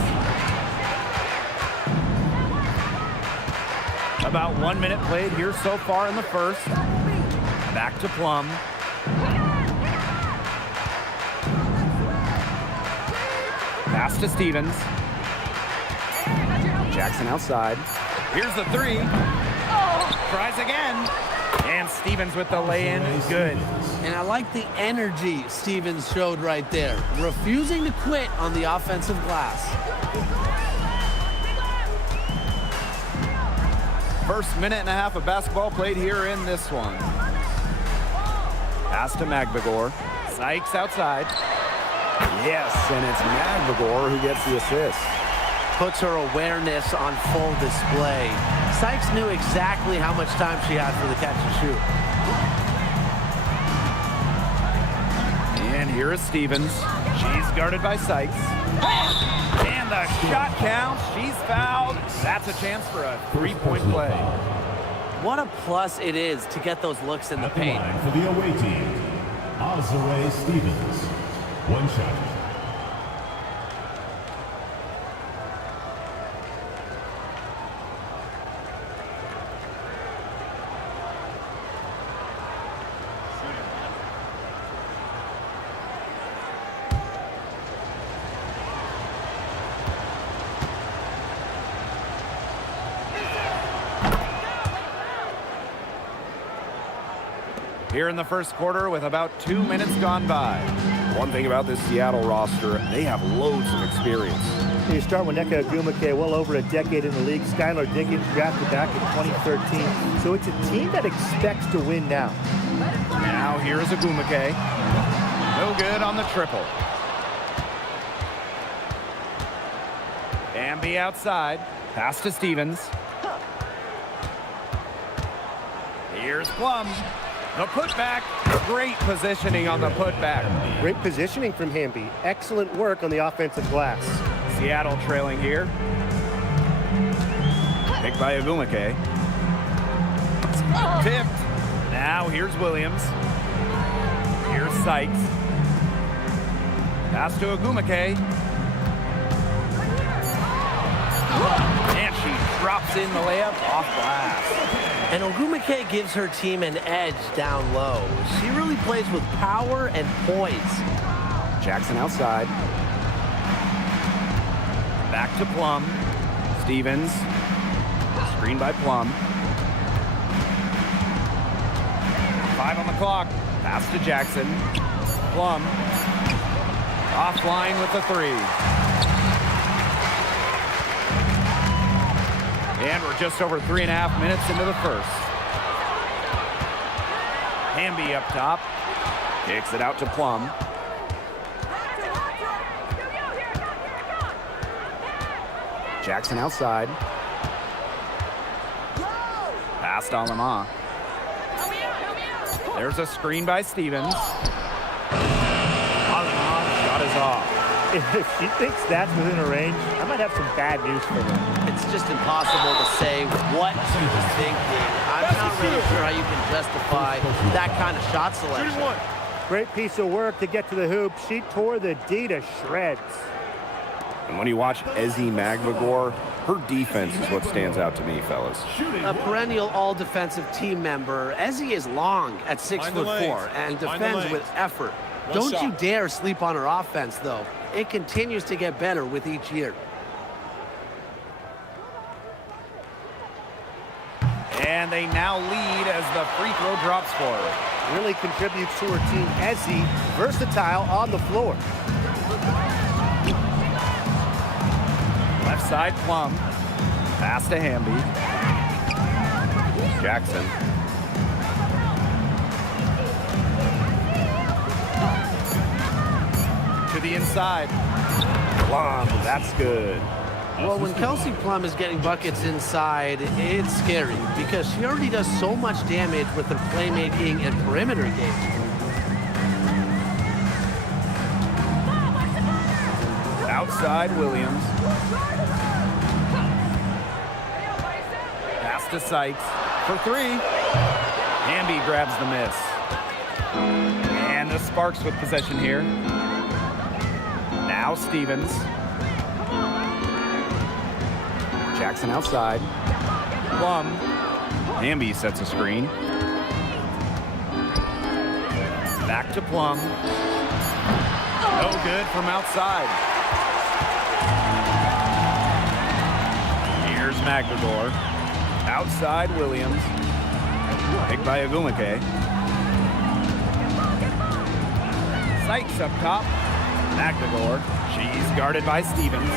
About 1 minute played here so far in the first. Back to Plum. Pass to Stevens. Jackson outside. Here's the 3. Tries again. And Stevens with the lay-in. Good. And I like the energy Stevens showed right there, refusing to quit on the offensive glass. First minute and a half of basketball played here in this one. Pass to Magbagor. Sykes outside. Yes, and it's Magbagor who gets the assist. Puts her awareness on full display. Sykes knew exactly how much time she had for the catch and shoot. And here is Stevens. She's guarded by Sykes. And the shot counts. She's fouled. That's a chance for a three-point play. What a plus it is to get those looks in the At the paint. line for the away team, Azare Stevens. One shot. Here in the first quarter with about 2 minutes gone by. One thing about this Seattle roster, they have loads of experience. You start with Nneka Ogumake, well over a decade in the league. Skylar Diggins drafted back in 2013. So it's a team that expects to win now. Now here's Ogumake. No good on the triple. Hamby outside. Pass to Stevens. Here's Plum. The putback. Great positioning on the putback. Great positioning from Hamby. Excellent work on the offensive glass. Seattle trailing here. Picked by Ogumake. Tipped. Now here's Williams. Here's Sykes. Pass to Ogumake. And she drops in the layup off glass. And Ogumake gives her team an edge down low. She really plays with power and poise. Jackson outside. Back to Plum. Stevens. Screen by Plum. 5 on the clock. Pass to Jackson. Plum. Offline with the 3. And we're just over 3.5 minutes into the first. Hamby up top. Kicks it out to Plum. Jackson outside. Pass to Alama. There's a screen by Stevens. Alama shot is off. If she thinks that's within her range, I might have some bad news for her. It's just impossible to say what she was thinking. I'm not really sure how you can justify that kind of shot selection. Great piece of work to get to the hoop. She tore the D to shreds. And when you watch Ezi Magbagor, her defense is what stands out to me, fellas. A perennial all-defensive team member, Ezi is long at 6'4" and defends with effort. Don't you dare sleep on her offense, though. It continues to get better with each year. And they now lead as the free throw drops for her. Really contributes to her team. Ezzy, versatile on the floor. Left side, Plum. Pass to Hamby. Jackson. To the inside. Plum, that's good. Well, when Kelsey Plum is getting buckets inside, it's scary because she already does so much damage with her playmaking and perimeter game. Outside, Williams. Pass to Sykes for three. Hamby grabs the miss. And the Sparks with possession here. Now Stevens. Jackson outside. Plum. Hamby sets a screen. Back to Plum. No good from outside. Here's Magdagor. Outside, Williams. Picked by Agumake. Sykes up top. Magdagor. She's guarded by Stevens.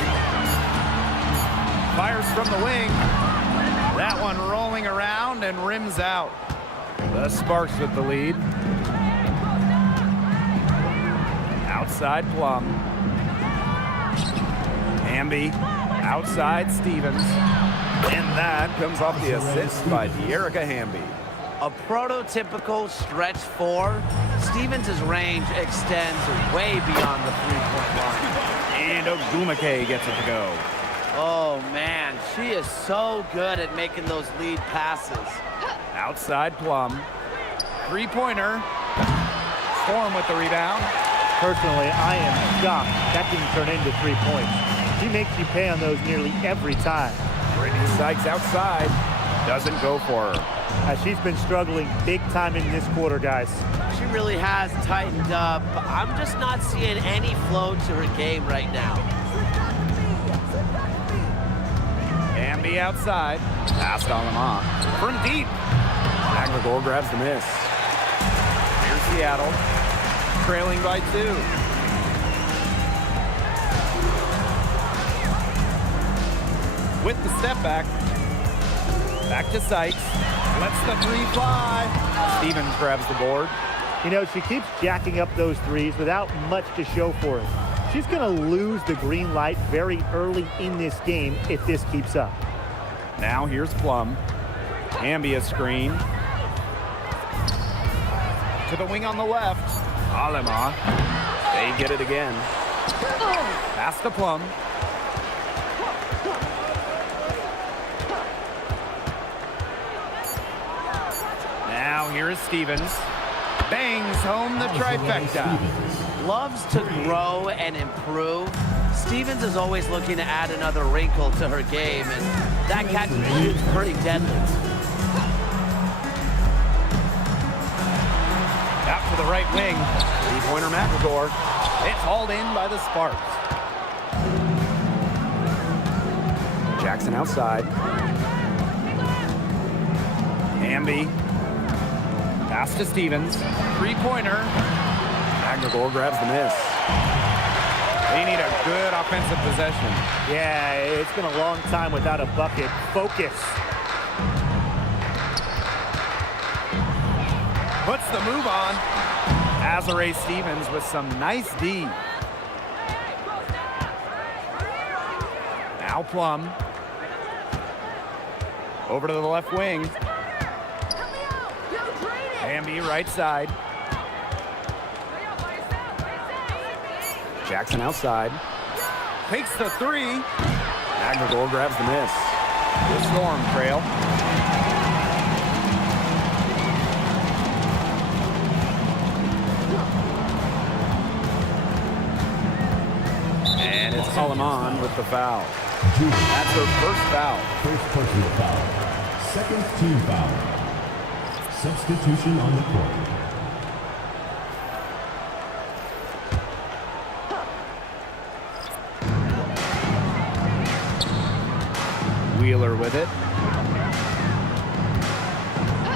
Fires from the wing. That one rolling around and rims out. The Sparks with the lead. Outside, Plum. Hamby. Outside, Stevens. And that comes off the assist by De'Erica Hamby. A prototypical stretch four, Stevens' range extends way beyond the three-point line. And Agumake gets it to go. Oh, man, she is so good at making those lead passes. Outside, Plum. Three-pointer. Storm with the rebound. Personally, I am shocked that didn't turn into 3 points. She makes you pay on those nearly every time. Brittany Sykes outside. Doesn't go for her. She's been struggling big time in this quarter, guys. She really has tightened up. I'm just not seeing any flow to her game right now. Hamby outside. Pass to Alama. From deep. Magdagor grabs the miss. Here's Seattle. Trailing by 2. With the step back. Back to Sykes. Lets the three fly. Stevens grabs the board. You know, she keeps jacking up those threes without much to show for it. She's going to lose the green light very early in this game if this keeps up. Now here's Plum. Hamby a screen. To the wing on the left. Alema. They get it again. Pass to Plum. Now here is Stevens. Bangs home the trifecta. Loves to grow and improve. Stevens is always looking to add another wrinkle to her game, and that catch and shoot's pretty deadly. Out to the right wing. Three-pointer Magdagor. It's hauled in by the Sparks. Jackson outside. Hamby. Pass to Stevens. Three-pointer. Magdagor grabs the miss. They need a good offensive possession. Yeah, it's been a long time without a bucket. Focus. Puts the move on. Azare Stevens with some nice D. Now Plum. Over to the left wing. Hamby right side. Jackson outside. Takes the three. Magdagor grabs the miss. The Storm trail. And it's Kalaman with the foul. That's her first foul. First personal foul. Second team foul. Substitution on the court. Wheeler with it.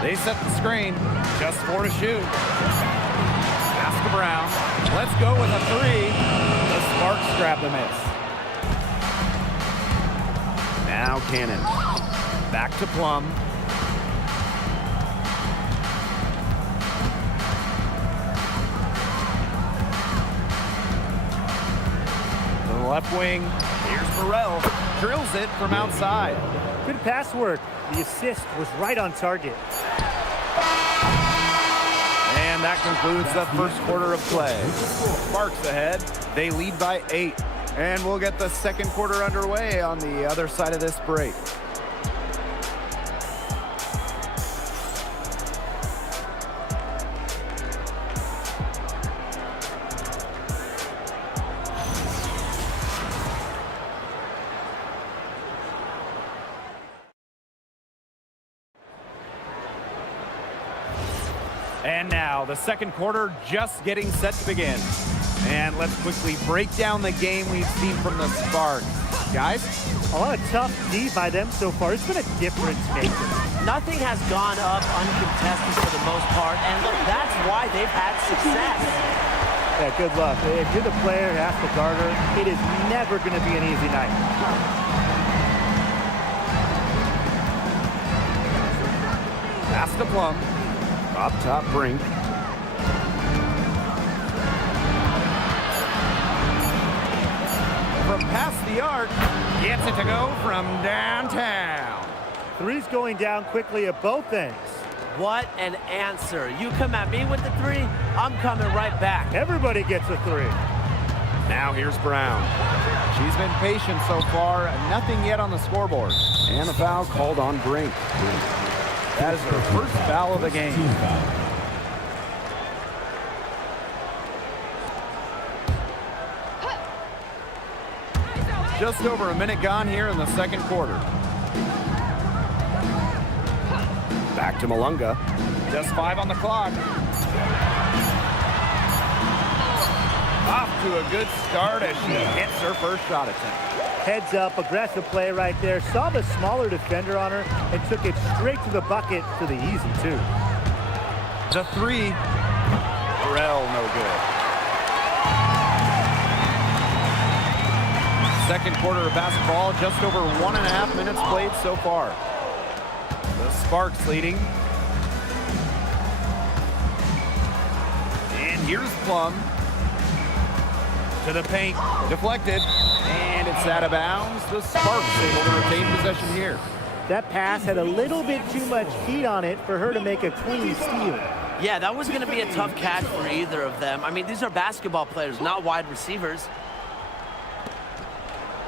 They set the screen. Just 4 to shoot. Pass to Brown. Let's go with a 3. The Sparks grab the miss. Now Cannon. Back to Plum. To the left wing. Here's Burrell. Drills it from outside. Good pass work. The assist was right on target. And that concludes the first quarter of play. Sparks ahead. They lead by 8. And we'll get the second quarter underway on the other side of this break. And now the second quarter just getting set to begin. And let's quickly break down the game we've seen from the Sparks. Guys? A lot of tough D by them so far. It's been a difference maker. Nothing has gone up uncontested for the most part, and look, that's why they've had success. Yeah, good luck. If you're the player who has to guard her, it is never going to be an easy night. Pass to Plum. Up top, Brink. From past the arc, gets it to go from downtown. Three's going down quickly at both ends. What an answer. You come at me with the 3, I'm coming right back. Everybody gets a 3. Now here's Brown. She's been patient so far, nothing yet on the scoreboard. And a foul called on Brink. That is her first foul of the game. Just over a minute gone here in the second quarter. Back to Malunga. Just 5 on the clock. Off to a good start as she hits her first shot attempt. Heads up, aggressive play right there. Saw the smaller defender on her and took it straight to the bucket for the easy 2. The 3. Burrell, no good. Second quarter of basketball, just over 1.5 minutes played so far. The Sparks leading. And here's Plum. To the paint, deflected, and it's out of bounds. The Sparks able to retain possession here. That pass had a little bit too much heat on it for her to make a clean steal. Yeah, that was going to be a tough catch for either of them. I mean, these are basketball players, not wide receivers.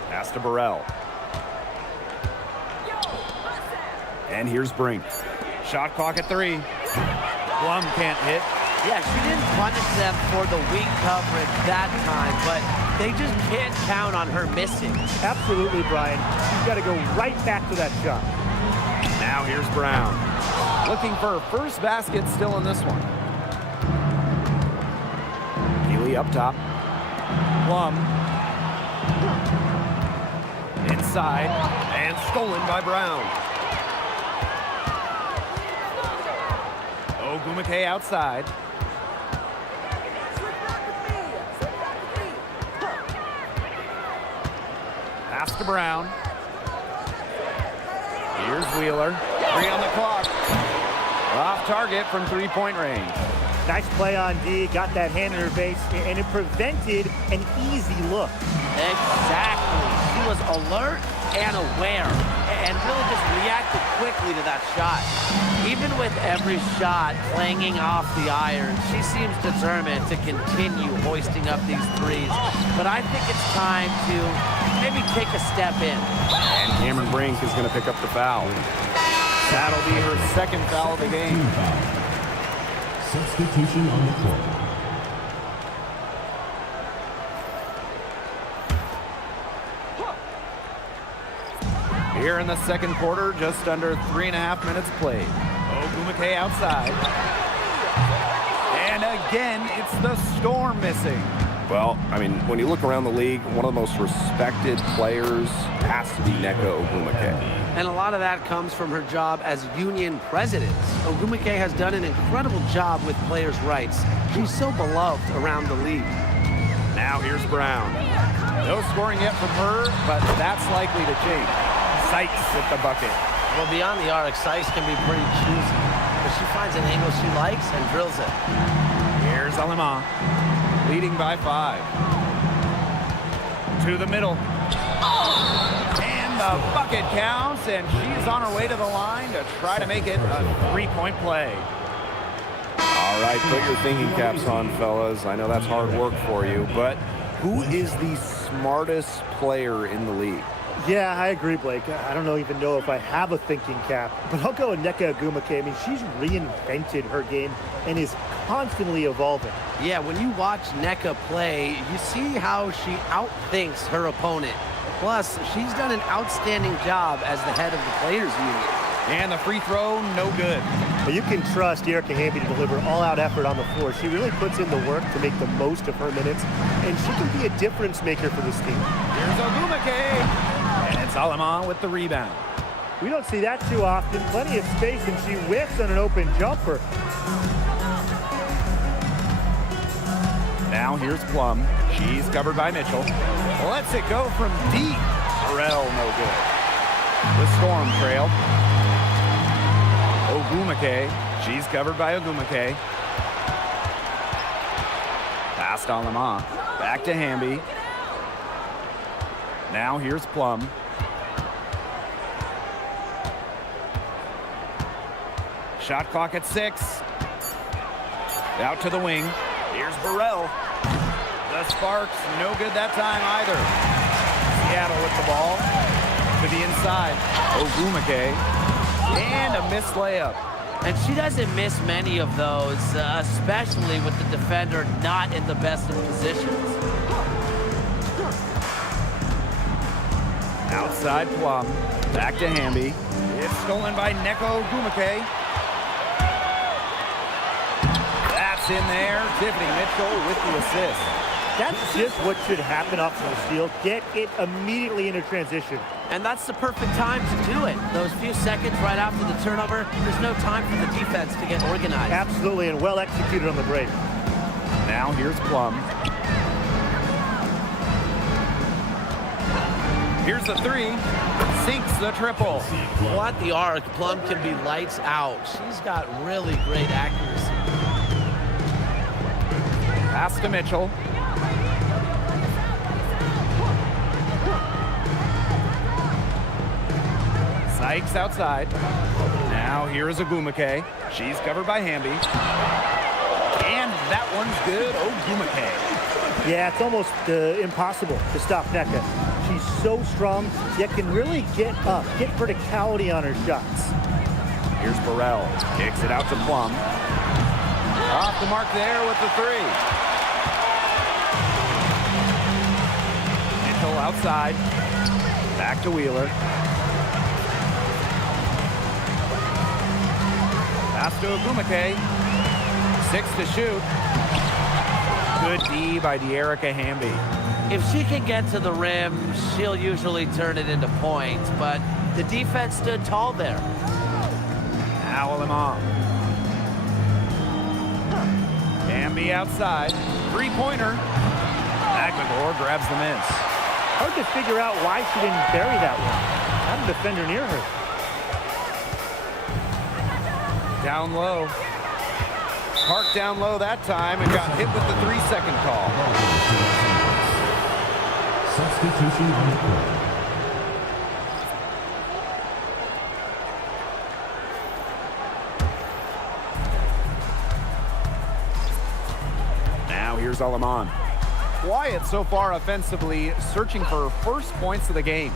Pass to Burrell. And here's Brink. Shot clock at 3. Plum can't hit. Yeah, she didn't punish them for the weak coverage that time, but they just can't count on her missing. Absolutely, Brian. She's got to go right back to that shot. Now here's Brown. Looking for her first basket still in this one. Healy up top. Plum. Inside. And stolen by Brown. Ogumake outside. Pass to Brown. Here's Wheeler. 3 on the clock. Off target from 3-point range. Nice play on D. Got that hand in her face, and it prevented an easy look. Exactly. She was alert and aware and really just reacted quickly to that shot. Even with every shot clanging off the iron, she seems determined to continue hoisting up these 3s. But I think it's time to maybe take a step in. And Cameron Brink is going to pick up the foul. That'll be her second foul of the game. Substitution on the court. Here in the second quarter, just under 3.5 minutes played. Ogumake outside. And again, it's the Storm missing. Well, I mean, when you look around the league, one of the most respected players has to be Nneka Ogwumike. And a lot of that comes from her job as union president. Ogwumike has done an incredible job with players' rights. She's so beloved around the league. Now here's Brown. No scoring yet from her, but that's likely to change. Sykes with the bucket. Well, beyond the arc, Sykes can be pretty choosy, but she finds an angle she likes and drills it. Here's Alema, leading by 5. To the middle. And the bucket counts, and she's on her way to the line to try to make it a 3-point play. All right, put your thinking caps on, fellas. I know that's hard work for you, but who is the smartest player in the league? Yeah, I agree, Blake. I don't even know if I have a thinking cap, but I'll go with Nneka Ogwumike. I mean, she's reinvented her game and is constantly evolving. Yeah, when you watch Nneka play, you see how she outthinks her opponent. Plus, she's done an outstanding job as the head of the Players Union. And the free throw, no good. But you can trust Erica Hamby to deliver all-out effort on the floor. She really puts in the work to make the most of her minutes, and she can be a difference maker for this team. Here's Ogwumike. And it's Alema with the rebound. We don't see that too often. Plenty of space, and she whiffs on an open jumper. Now here's Plum. She's covered by Mitchell. Lets it go from deep. Burrell, no good. The Storm trail. Ogwumike. She's covered by Ogwumike. Pass to Alema. Back to Hamby. Now here's Plum. Shot clock at 6. Out to the wing. Here's Burrell. The Sparks, no good that time either. Seattle with the ball. To the inside. Ogwumike. And a missed layup. And she doesn't miss many of those, especially with the defender not in the best of positions. Outside Plum. Back to Hamby. It's stolen by Nneka Ogwumike. That's in there. Tiffany Mitchell with the assist. That's just what should happen off of the steal. Get it immediately into transition. And that's the perfect time to do it. Those few seconds right after the turnover, there's no time for the defense to get organized. Absolutely, and well executed on the break. Now here's Plum. Here's the 3. Sinks the triple. Well, at the arc, Plum can be lights out. She's got really great accuracy. Pass to Mitchell. Sykes outside. Now here is Ogwumike. She's covered by Hamby. And that one's good. Ogwumike. Yeah, it's almost impossible to stop Nneka. She's so strong, yet can really get up, get verticality on her shots. Here's Burrell. Kicks it out to Plum. Off the mark there with the 3. Mitchell outside. Back to Wheeler. Pass to Ogwumike. 6 to shoot. Good D by Erica Hamby. If she can get to the rim, she'll usually turn it into points, but the defense stood tall there. Now Alema. Hamby outside. 3-pointer. Aguilar grabs the miss. Hard to figure out why she didn't bury that one. Not a defender near her. Down low. Park down low that time and got hit with the 3-second call. Substitution on the court. Now here's Aleman. Quiet so far offensively, searching for first points of the game.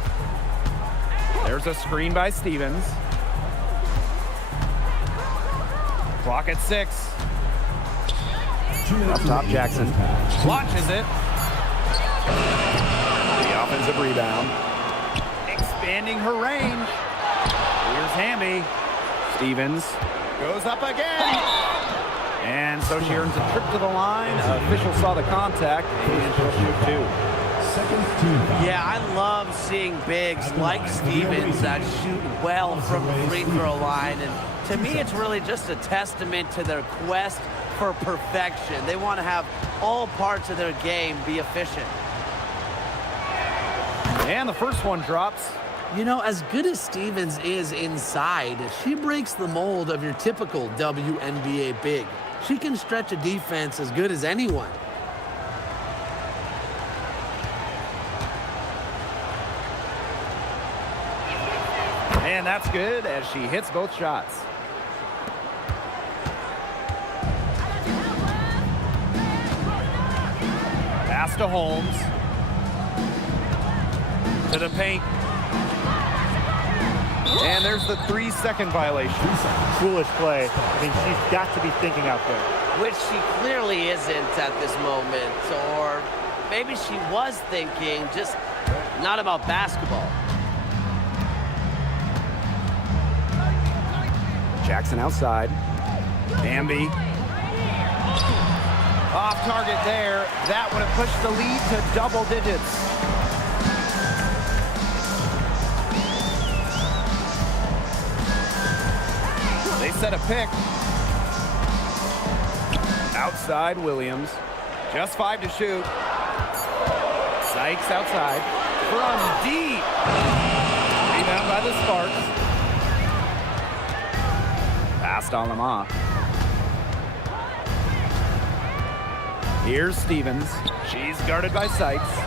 There's a screen by Stevens. Clock at 6. Up top, Jackson launches it. The offensive rebound. Expanding her range. Here's Hamby. Stevens goes up again. And so she earns a trip to the line. Official saw the contact, and she'll shoot 2. Second team foul. Yeah, I love seeing bigs like Stevens that shoot well from the free throw line. And to me, it's really just a testament to their quest for perfection. They want to have all parts of their game be efficient. And the first one drops. You know, as good as Stevens is inside, she breaks the mold of your typical WNBA big. She can stretch a defense as good as anyone. And that's good as she hits both shots. Pass to Holmes. To the paint. And there's the 3-second violation. Foolish play. I mean, she's got to be thinking out there. Which she clearly isn't at this moment. Or maybe she was thinking, just not about basketball. Jackson outside. Bambi. Off target there. That would have pushed the lead to double digits. They set a pick. Outside Williams. Just 5 to shoot. Sykes outside. From deep. Rebound by the Sparks. Passed on Lamar. Here's Stevens. She's guarded by Sykes.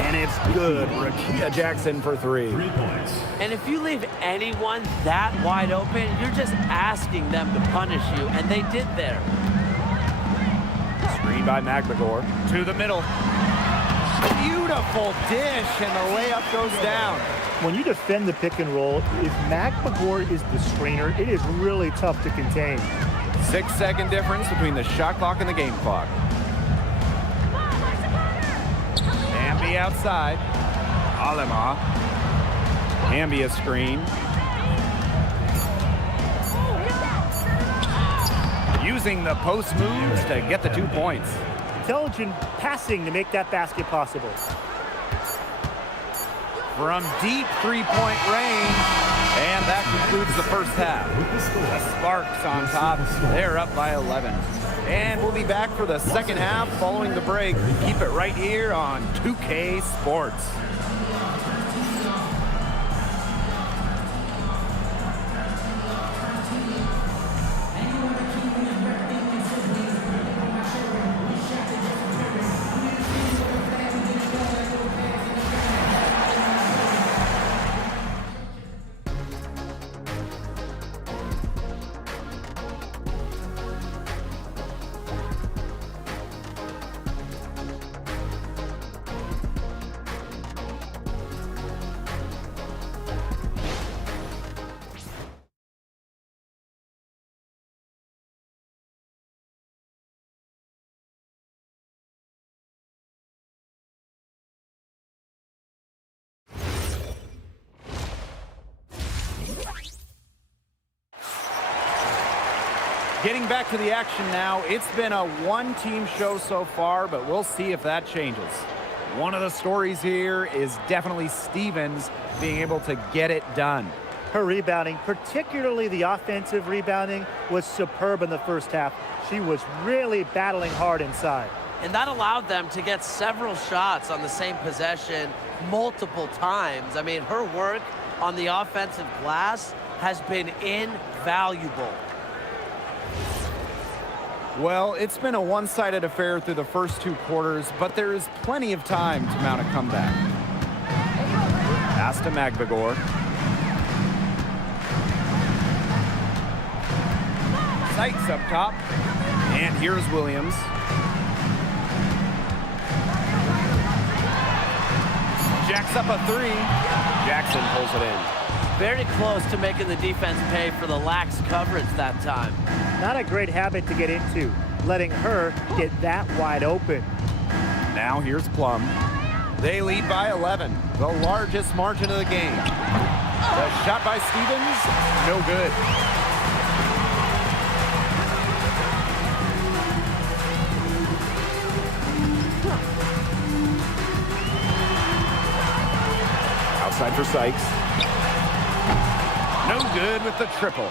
And it's good. Rakia Jackson for 3. 3 points. And if you leave anyone that wide open, you're just asking them to punish you, and they did there. Screen by McGregor. To the middle. Beautiful dish, and the layup goes down. When you defend the pick and roll, if McGregor is the screener, it is really tough to contain. 6-second difference between the shot clock and the game clock. Hamby outside. Alema. Hamby a screen. Using the post moves to get the 2 points. Intelligent passing to make that basket possible. From deep three-point range, and that concludes the first half. The Sparks on top. They're up by 11. And we'll be back for the second half following the break. Keep it right here on 2K Sports. Getting back to the action now. It's been a one-team show so far, but we'll see if that changes. One of the stories here is definitely Stevens being able to get it done. Her rebounding, particularly the offensive rebounding, was superb in the first half. She was really battling hard inside. And that allowed them to get several shots on the same possession multiple times. I mean, her work on the offensive glass has been invaluable. Well, it's been a one-sided affair through the first 2 quarters, but there is plenty of time to mount a comeback. Pass to McGregor. Sykes up top. And here's Williams. Jacks up a 3. Jackson pulls it in. Very close to making the defense pay for the lax coverage that time. Not a great habit to get into, letting her get that wide open. Now here's Plum. They lead by 11, the largest margin of the game. The shot by Stevens, no good. for Sykes. No good with the triple.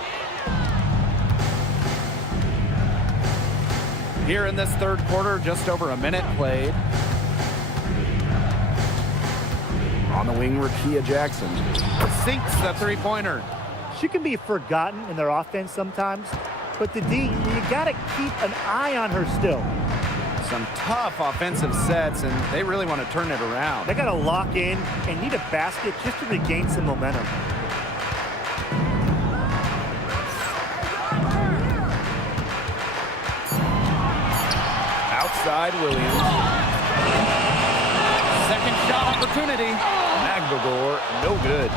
Here in this third quarter, just over a minute played. On the wing, Rakia Jackson. Sinks the three-pointer. She can be forgotten in their offense sometimes, but the D, you got to keep an eye on her still. Some tough offensive sets, and they really want to turn it around. They got to lock in and need a basket just to regain some momentum. Outside Williams. Second shot opportunity. Magdagor, no good.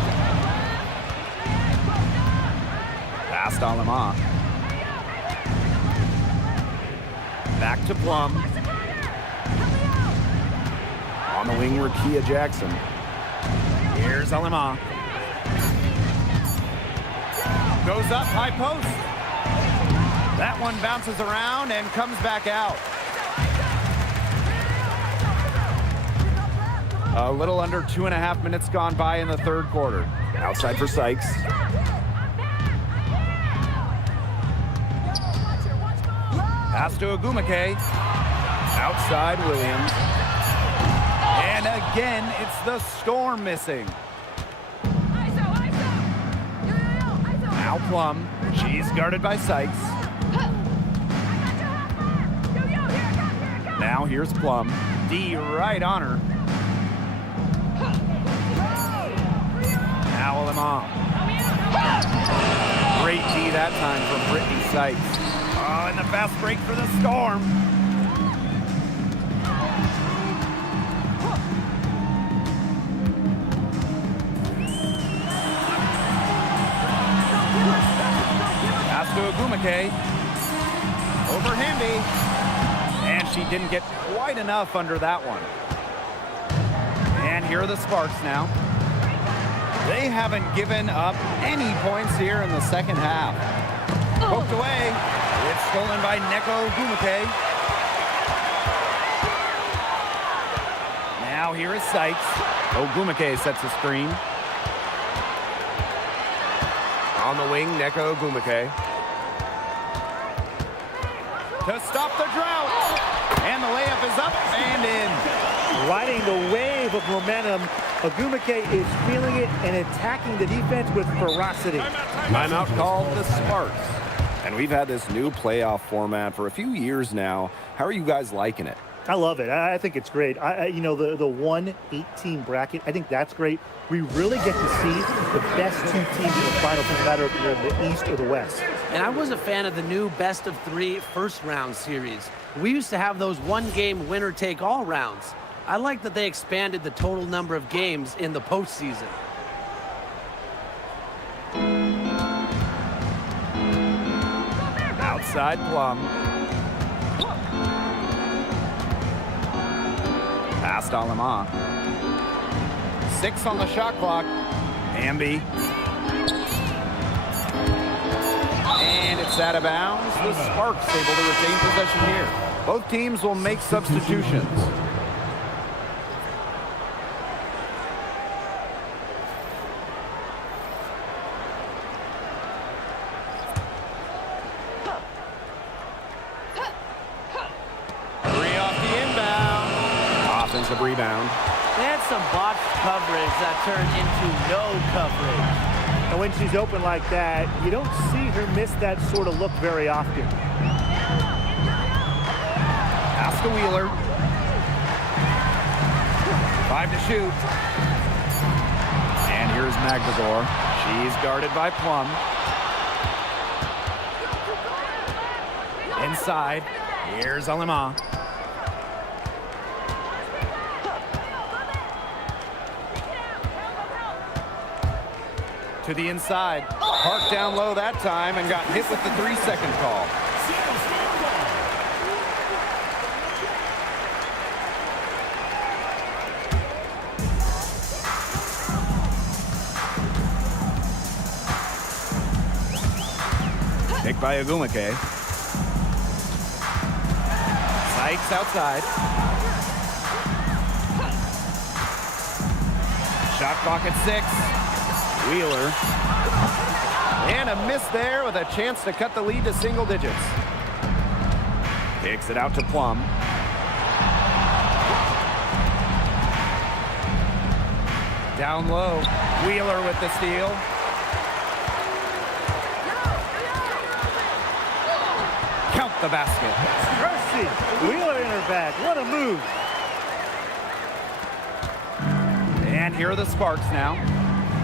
Past Alama. Back to Plum. On the wing, Rakia Jackson. Here's Alama. Goes up, high post. That one bounces around and comes back out. A little under 2.5 minutes gone by in the third quarter. Outside for Sykes. Pass to Agumake. Outside Williams. And again, it's the Storm missing. Now Plum. She's guarded by Sykes. Now here's Plum. D right on her. Now Lamont. Great D that time from Brittany Sykes. Oh, and the fast break for the Storm. Pass to Agumake. Over Hamby. And she didn't get quite enough under that one. And here are the Sparks now. They haven't given up any points here in the second half. Poked away. It's stolen by Neko Agumake. Now here is Sykes. Agumake sets a screen. On the wing, Neko Agumake. To stop the drought. And the layup is up and in. Riding the wave of momentum, Agumake is feeling it and attacking the defense with ferocity. Timeout called the Sparks. And we've had this new playoff format for a few years now. How are you guys liking it? I love it. I think it's great. You know, the 1-18 bracket, I think that's great. We really get to see the best two teams in the finals, no matter if you're in the East or the West. And I was a fan of the new best-of-3 first-round series. We used to have those one-game winner-take-all rounds. I like that they expanded the total number of games in the postseason. Outside Plum. Past Alama. 6 on the shot clock. Hamby. And it's out of bounds. The Sparks able to retain possession here. Both teams will make substitutions. Offensive rebound. They had some botched coverage that turned into no coverage. And when she's open like that, you don't see her miss that sort of look very often. Pass to Wheeler. 5 to shoot. And here's Magdagor. She's guarded by Plum. Inside. Here's Alima. To the inside. Parked down low that time and got hit with the 3-second call. Picked by Agumake. Sykes outside. Shot clock at 6. Wheeler. And a miss there with a chance to cut the lead to single digits. Kicks it out to Plum. Down low. Wheeler with the steal. Count the basket. Mercy. Wheeler in her bag. What a move. And here are the Sparks now.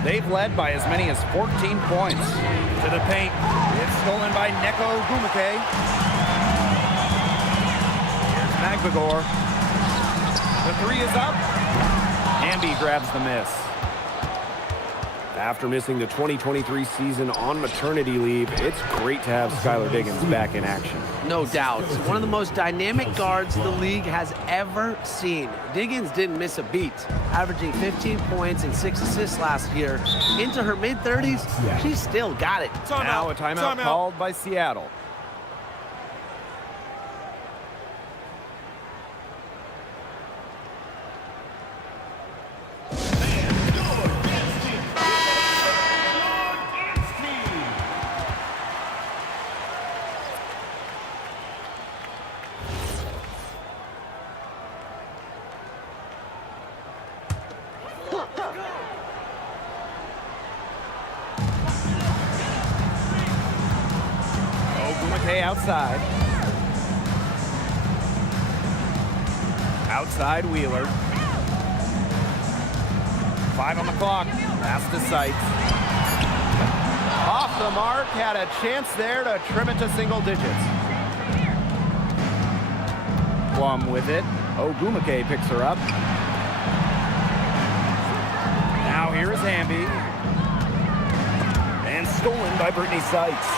They've led by as many as 14 points. To the paint. It's stolen by Neko Gumake. Here's Magbagor. The 3 is up. Hamby grabs the miss. After missing the 2023 season on maternity leave, it's great to have Skylar Diggins back in action. No doubt. One of the most dynamic guards the league has ever seen. Diggins didn't miss a beat, averaging 15 points and 6 assists last year. Into her mid-30s, she's still got it. Now a timeout called by Seattle. Outside. Outside Wheeler. 5 on the clock. Pass to Sights. Off the mark, had a chance there to trim it to single digits. Plum with it. Ogumake picks her up. Now here's Hamby. And stolen by Brittany Sights.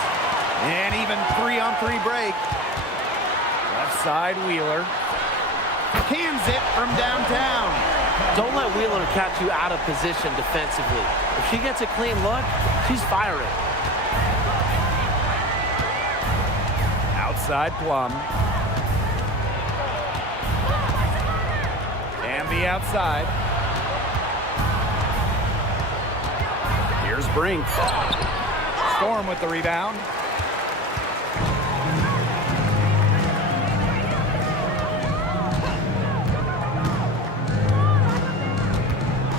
And even 3-on-3 break. Left side, Wheeler. Cans it from downtown. Don't let Wheeler catch you out of position defensively. If she gets a clean look, she's firing. Outside Plum. Hamby outside. Here's Brink. Storm with the rebound.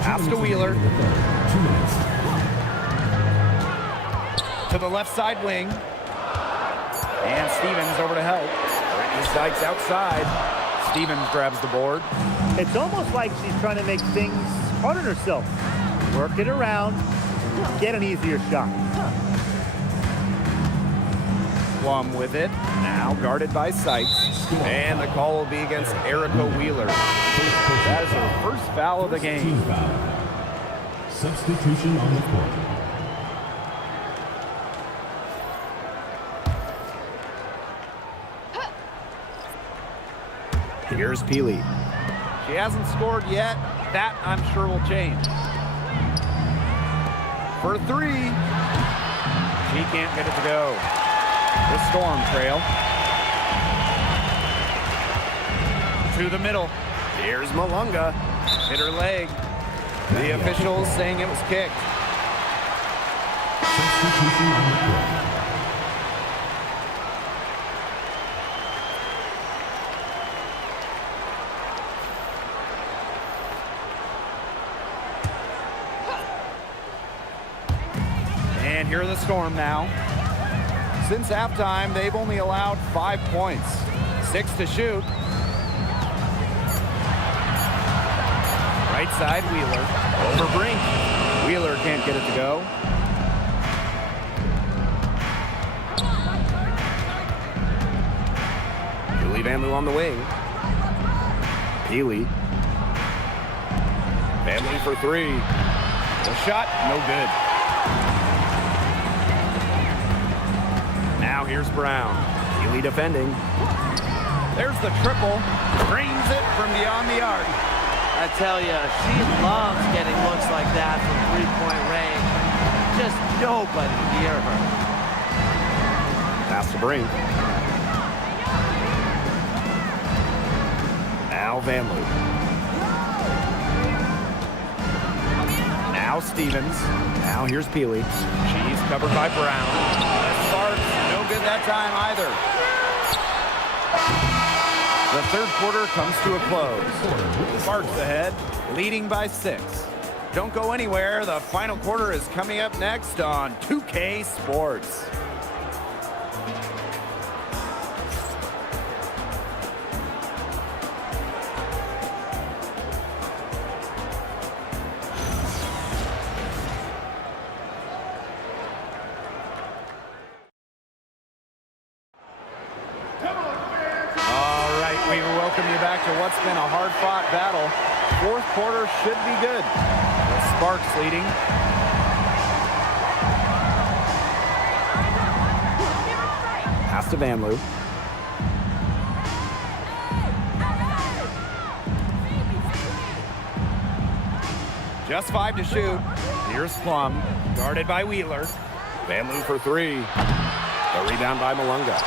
Pass to Wheeler. 2 minutes. To the left side wing. And Stevens over to help. Brittany Sights outside. Stevens grabs the board. It's almost like she's trying to make things hard on herself. Work it around, get an easier shot. Plum with it. Now guarded by Sights. And the call will be against Erica Wheeler. That is her first foul of the game. Team foul. Substitution on the court. Here's Peely. She hasn't scored yet. That, I'm sure, will change. For 3. She can't get it to go. The Storm trail. To the middle. Here's Malunga. Hit her leg. The officials saying it was kicked. Substitution on the court. And here are the Storm now. Since halftime, they've only allowed 5 points. 6 to shoot. Right side, Wheeler. Over Brink. Wheeler can't get it to go. Julie Van Loo on the wing. Peely. Van Loo for 3. The shot, no good. Now here's Brown. Peely defending. There's the triple. Drains it from beyond the arc. I tell you, she loves getting looks like that from three-point range. Just nobody near her. Pass to Brink. Now Van Loo. Now Stevens. Now here's Peely. She's covered by Brown. The Sparks, no good that time either. The third quarter comes to a close. Sparks ahead, leading by 6. Don't go anywhere. The final quarter is coming up next on 2K Sports. We welcome you back to what's been a hard-fought battle. Fourth quarter should be good. The Sparks leading. Pass to Van Loo. Just 5 to shoot. Here's Plum, guarded by Wheeler. Van Loo for 3. The rebound by Malunga.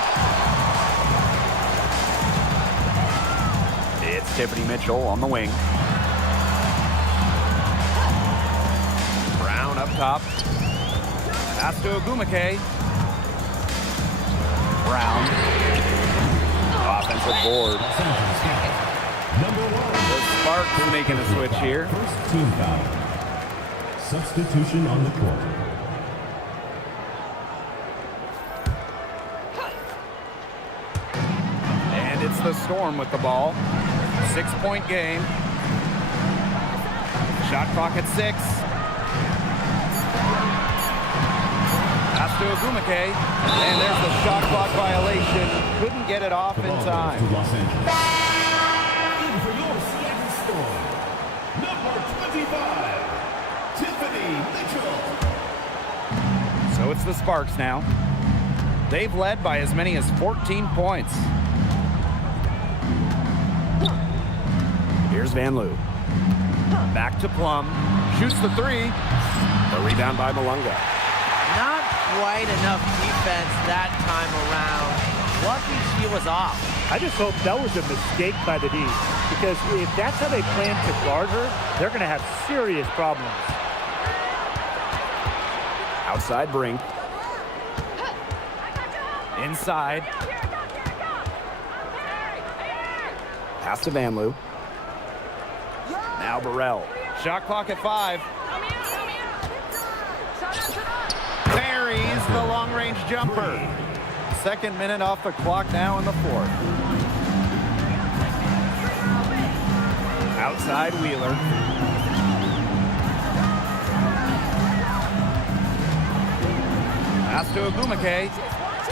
It's Tiffany Mitchell on the wing. Brown up top. Pass to Ogumake. Brown. Offensive board. The Sparks making a switch here. First team foul. Substitution on the court. And it's the Storm with the ball. 6-point game. Shot clock at 6. Pass to Ogumake. And there's the shot clock violation. Couldn't get it off in time. To Los Angeles. In for your Seattle Storm, number 25, Tiffany Mitchell. So it's the Sparks now. They've led by as many as 14 points. Here's Van Loo. Back to Plum. Shoots the 3. The rebound by Malunga. Not quite enough defense that time around. Lucky she was off. I just hope that was a mistake by the D, because if that's how they plan to guard her, they're going to have serious problems. Outside Brink. Inside. Pass to Van Loo. Now Burrell. Shot clock at 5. Buries the long-range jumper. Second minute off the clock now in the fourth. Outside Wheeler. Pass to Ogumake.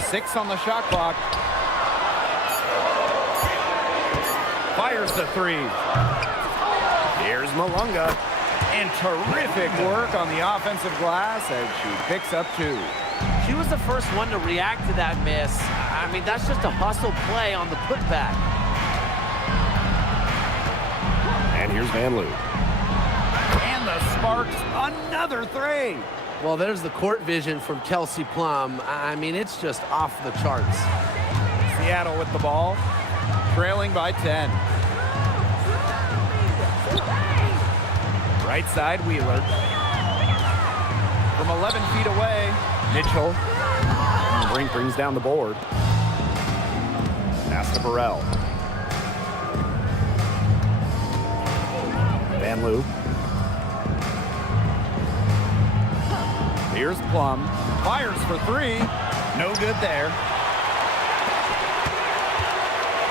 6 on the shot clock. Fires the 3. Here's Malunga. And terrific work on the offensive glass as she picks up 2. She was the first one to react to that miss. I mean, that's just a hustle play on the putback. And here's Van Loo. And the Sparks, another 3. Well, there's the court vision from Kelsey Plum. I mean, it's just off the charts. Seattle with the ball, trailing by 10. Right side, Wheeler. From 11 feet away, Mitchell. Brink brings down the board. Pass to Burrell. Van Loo. Here's Plum. Fires for 3. No good there.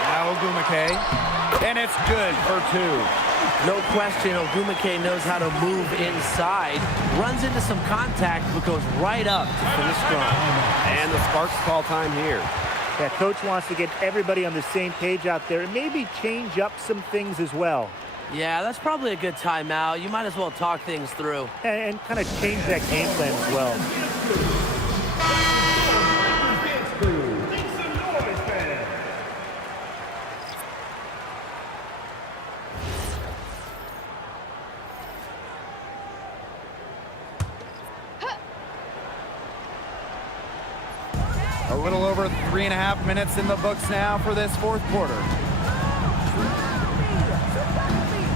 Now Ogumake. And it's good for 2. No question, Ogumake knows how to move inside. Runs into some contact, but goes right up to finish strong. And the Sparks call time here. Yeah, coach wants to get everybody on the same page out there and maybe change up some things as well. Yeah, that's probably a good timeout. You might as well talk things through. And kind of change that game plan as well. A little over 3.5 minutes in the books now for this fourth quarter.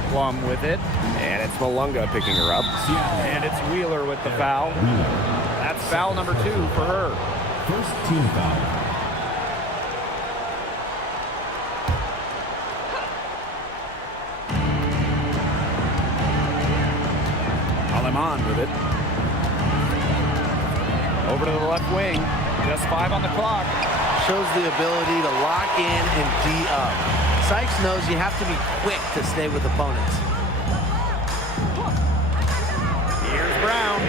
Plum with it. And it's Malunga picking her up. And it's Wheeler with the foul. That's foul number 2 for her. First team foul. Aleman with it. Over to the left wing. Just 5 on the clock. Shows the ability to lock in and D up. Sykes knows you have to be quick to stay with opponents. Here's Brown.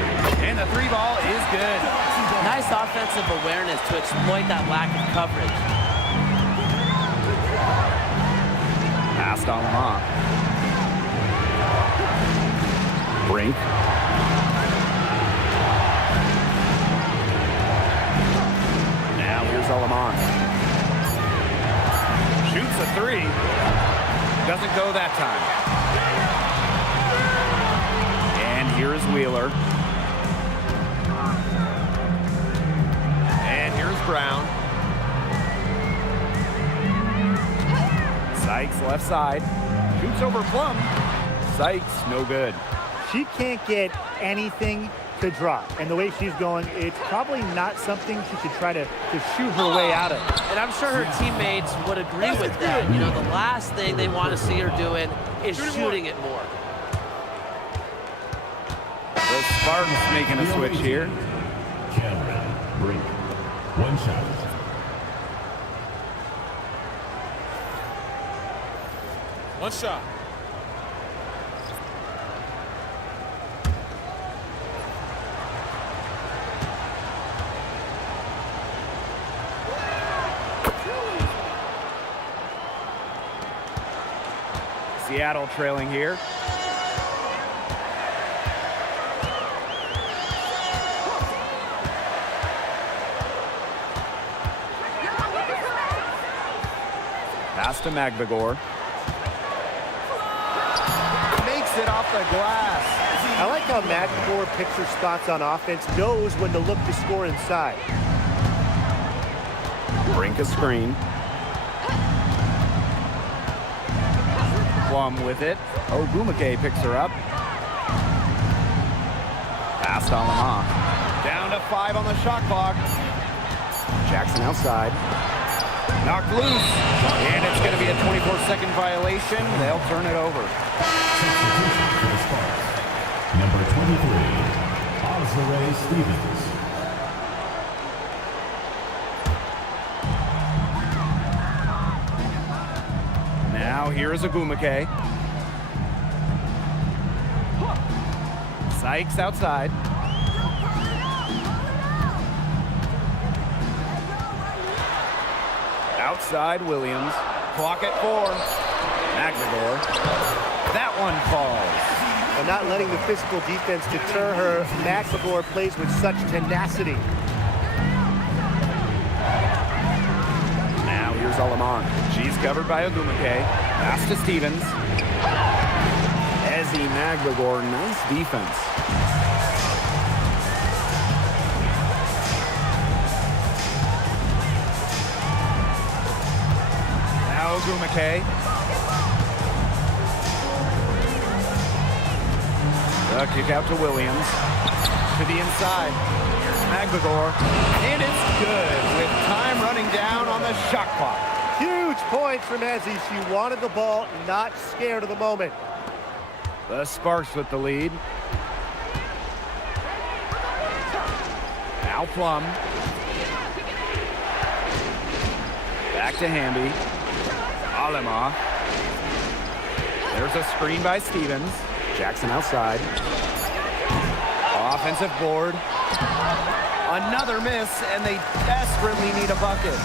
And the 3 ball is good. Nice offensive awareness to exploit that lack of coverage. Passed on Lamont. Brink. Now here's Lamont. Shoots a 3. Doesn't go that time. And here's Wheeler. And here's Brown. Sykes left side. Shoots over Plum. Sykes no good. She can't get anything to drop. And the way she's going, it's probably not something she should try to shoot her way out of. And I'm sure her teammates would agree with that. You know, the last thing they want to see her doing is shooting it more. The Spartans making a switch here. Cameron Brink. 1 shot. One shot. Seattle trailing here. Pass to Magbagor. Makes it off the glass. I like how Magbagor picks her spots on offense, knows when to look to score inside. Brink a screen. Plum with it. Ogumake picks her up. Passed on Lamont. Down to 5 on the shot clock. Jackson outside. Knocked loose. And it's going to be a 24-second violation. They'll turn it over. Substitution for the Sparks. Number 23, Ozare Stevens. Now here's Ogumake. Sykes outside. Outside Williams. Clock at 4. Magbagor. That one falls. And not letting the physical defense deter her, Magbagor plays with such tenacity. Now here's Aleman. She's covered by Ogumake. Pass to Stevens. Ezzy Magbagor, nice defense. Now Ogumake. The kick out to Williams. To the inside. Here's Magbagor. And it's good with time running down on the shot clock. Huge points from Ezzy. She wanted the ball, not scared of the moment. The Sparks with the lead. Now Plum. Back to Hamby. Alema. There's a screen by Stevens. Jackson outside. Offensive board. Another miss, and they desperately need a bucket.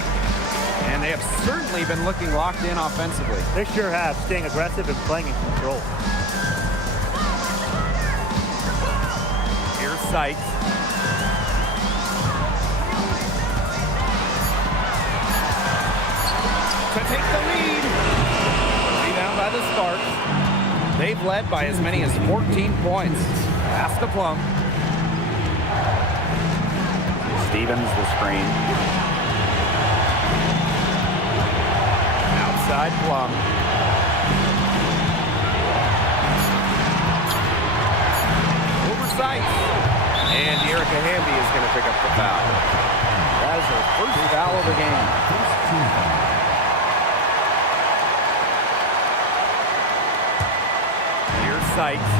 And they have certainly been looking locked in offensively. They sure have, staying aggressive and playing in control. Here's Sykes. To take the lead. Rebound by the Sparks. They've led by as many as 14 points. Pass to Plum. Stevens the screen. Outside Plum. Sykes. And Erica Hamby is going to pick up the foul. That is her first foul of the game. Here's Sykes.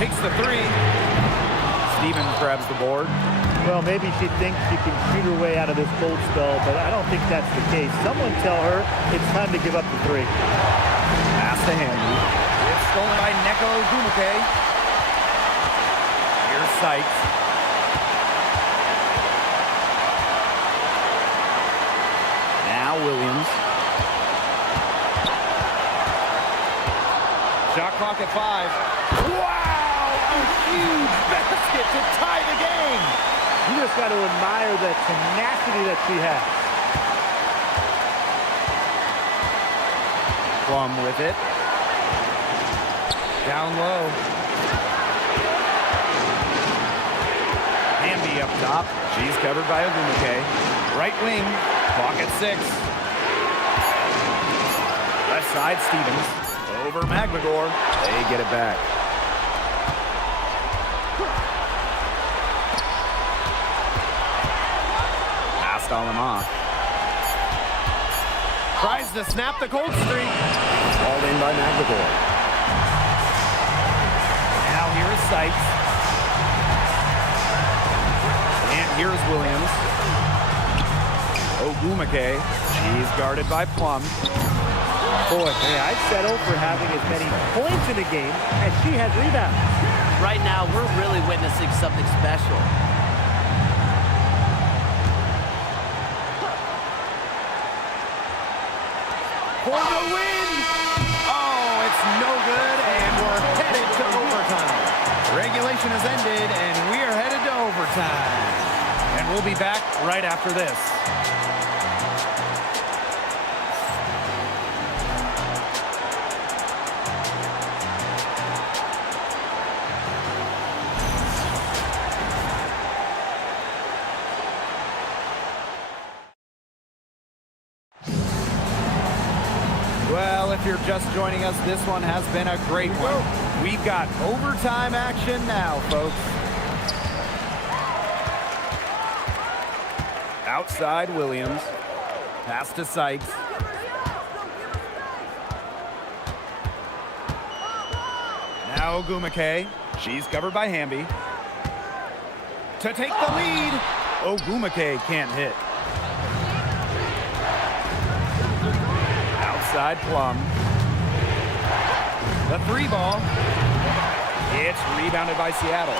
Takes the three. Stevens grabs the board. Well, maybe she thinks she can shoot her way out of this cold spell, but I don't think that's the case. Someone tell her it's time to give up the three. Pass to Hamby. It's stolen by Neko Gumake. Here's Sykes. Now Williams. Shot clock at 5. Wow! A huge basket to tie the game. You just got to admire the tenacity that she has. Plum with it. Down low. Hamby up top. She's covered by Ogumake. Right wing. Clock at 6. Left side, Stevens. Over Magmagor. They get it back. Passed Alama. Tries to snap the cold streak. Called in by Magmagor. Now here is Sykes. And here's Williams. Ogumake. She's guarded by Plum. Boy, hey, I'd settle for having as many points in a game as she has rebounds. Right now, we're really witnessing something special. For the win! Oh, it's no good, and we're headed to overtime. Regulation has ended, and we are headed to overtime. And we'll be back right after this. Well, if you're just joining us, this one has been a great one. We've got overtime action now, folks. Outside Williams. Pass to Sykes. Now Ogumake. She's covered by Hamby. To take the lead. Ogumake can't hit. Outside Plum. The 3 ball. It's rebounded by Seattle.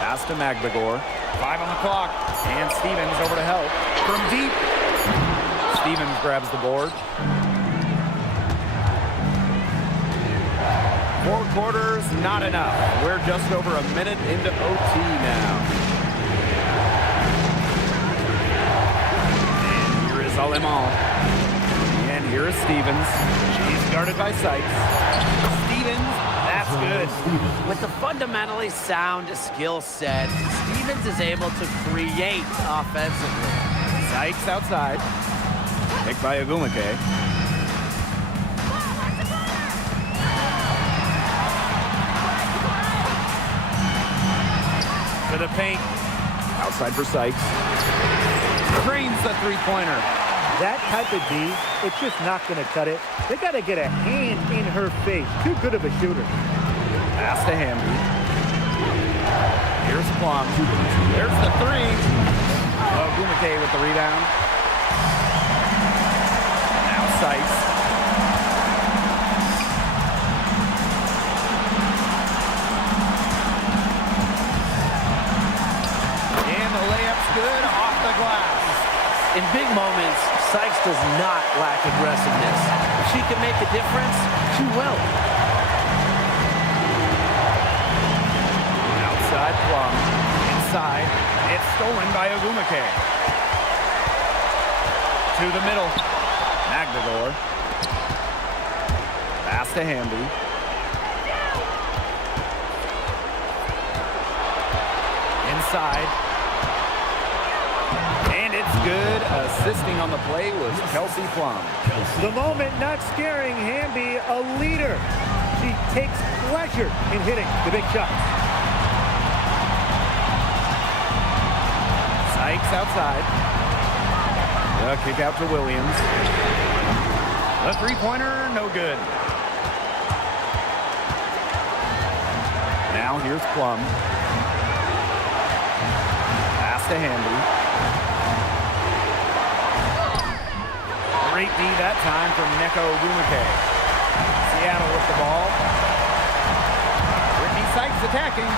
Pass to Magmagor. 5 on the clock. And Stevens over to help. From deep. Stevens grabs the board. 4 quarters, not enough. We're just over a minute into OT now. And here is Aleman. And here is Stevens. She's guarded by Sykes. Stevens, that's good. With the fundamentally sound skill set, Stevens is able to create offensively. Sykes outside. Picked by Ogumake. To the paint. Outside for Sykes. Cranes the three-pointer. That type of D, it's just not going to cut it. They got to get a hand in her face. Too good of a shooter. Pass to Hamby. Here's Plum. There's the 3. Ogumake with the rebound. Now Sykes. Good off the glass. In big moments, Sykes does not lack aggressiveness. If she can make a difference, she will. Outside Plum. Inside. It's stolen by Ogumake. To the middle. Magmagor. Pass to Hamby. Inside. And it's good. Assisting on the play was Kelsey Plum. The moment not scaring Hamby, a leader. She takes pleasure in hitting the big shots. Sykes outside. The kick out to Williams. The three-pointer, no good. Now here's Plum. Pass to Hamby. Great D that time from Neko Gumake. Seattle with the ball. Brittany Sykes attacking.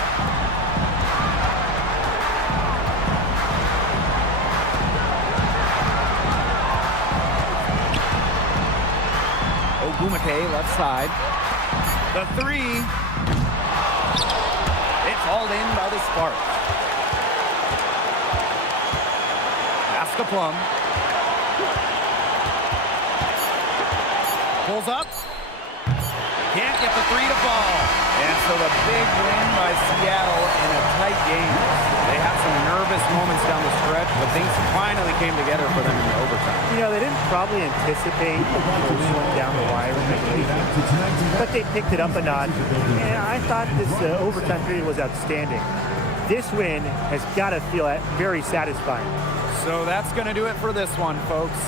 Ogumake left side. The three. It's hauled in by the Sparks. Pass to Plum. Pulls up. Can't get the three to fall. And so the big win by Seattle in a tight game. They had some nervous moments down the stretch, but things finally came together for them in the overtime. You know, they didn't probably anticipate this one down the wire, but they picked it up a notch. And I thought this overtime period was outstanding. This win has got to feel very satisfying. So that's going to do it for this one, folks.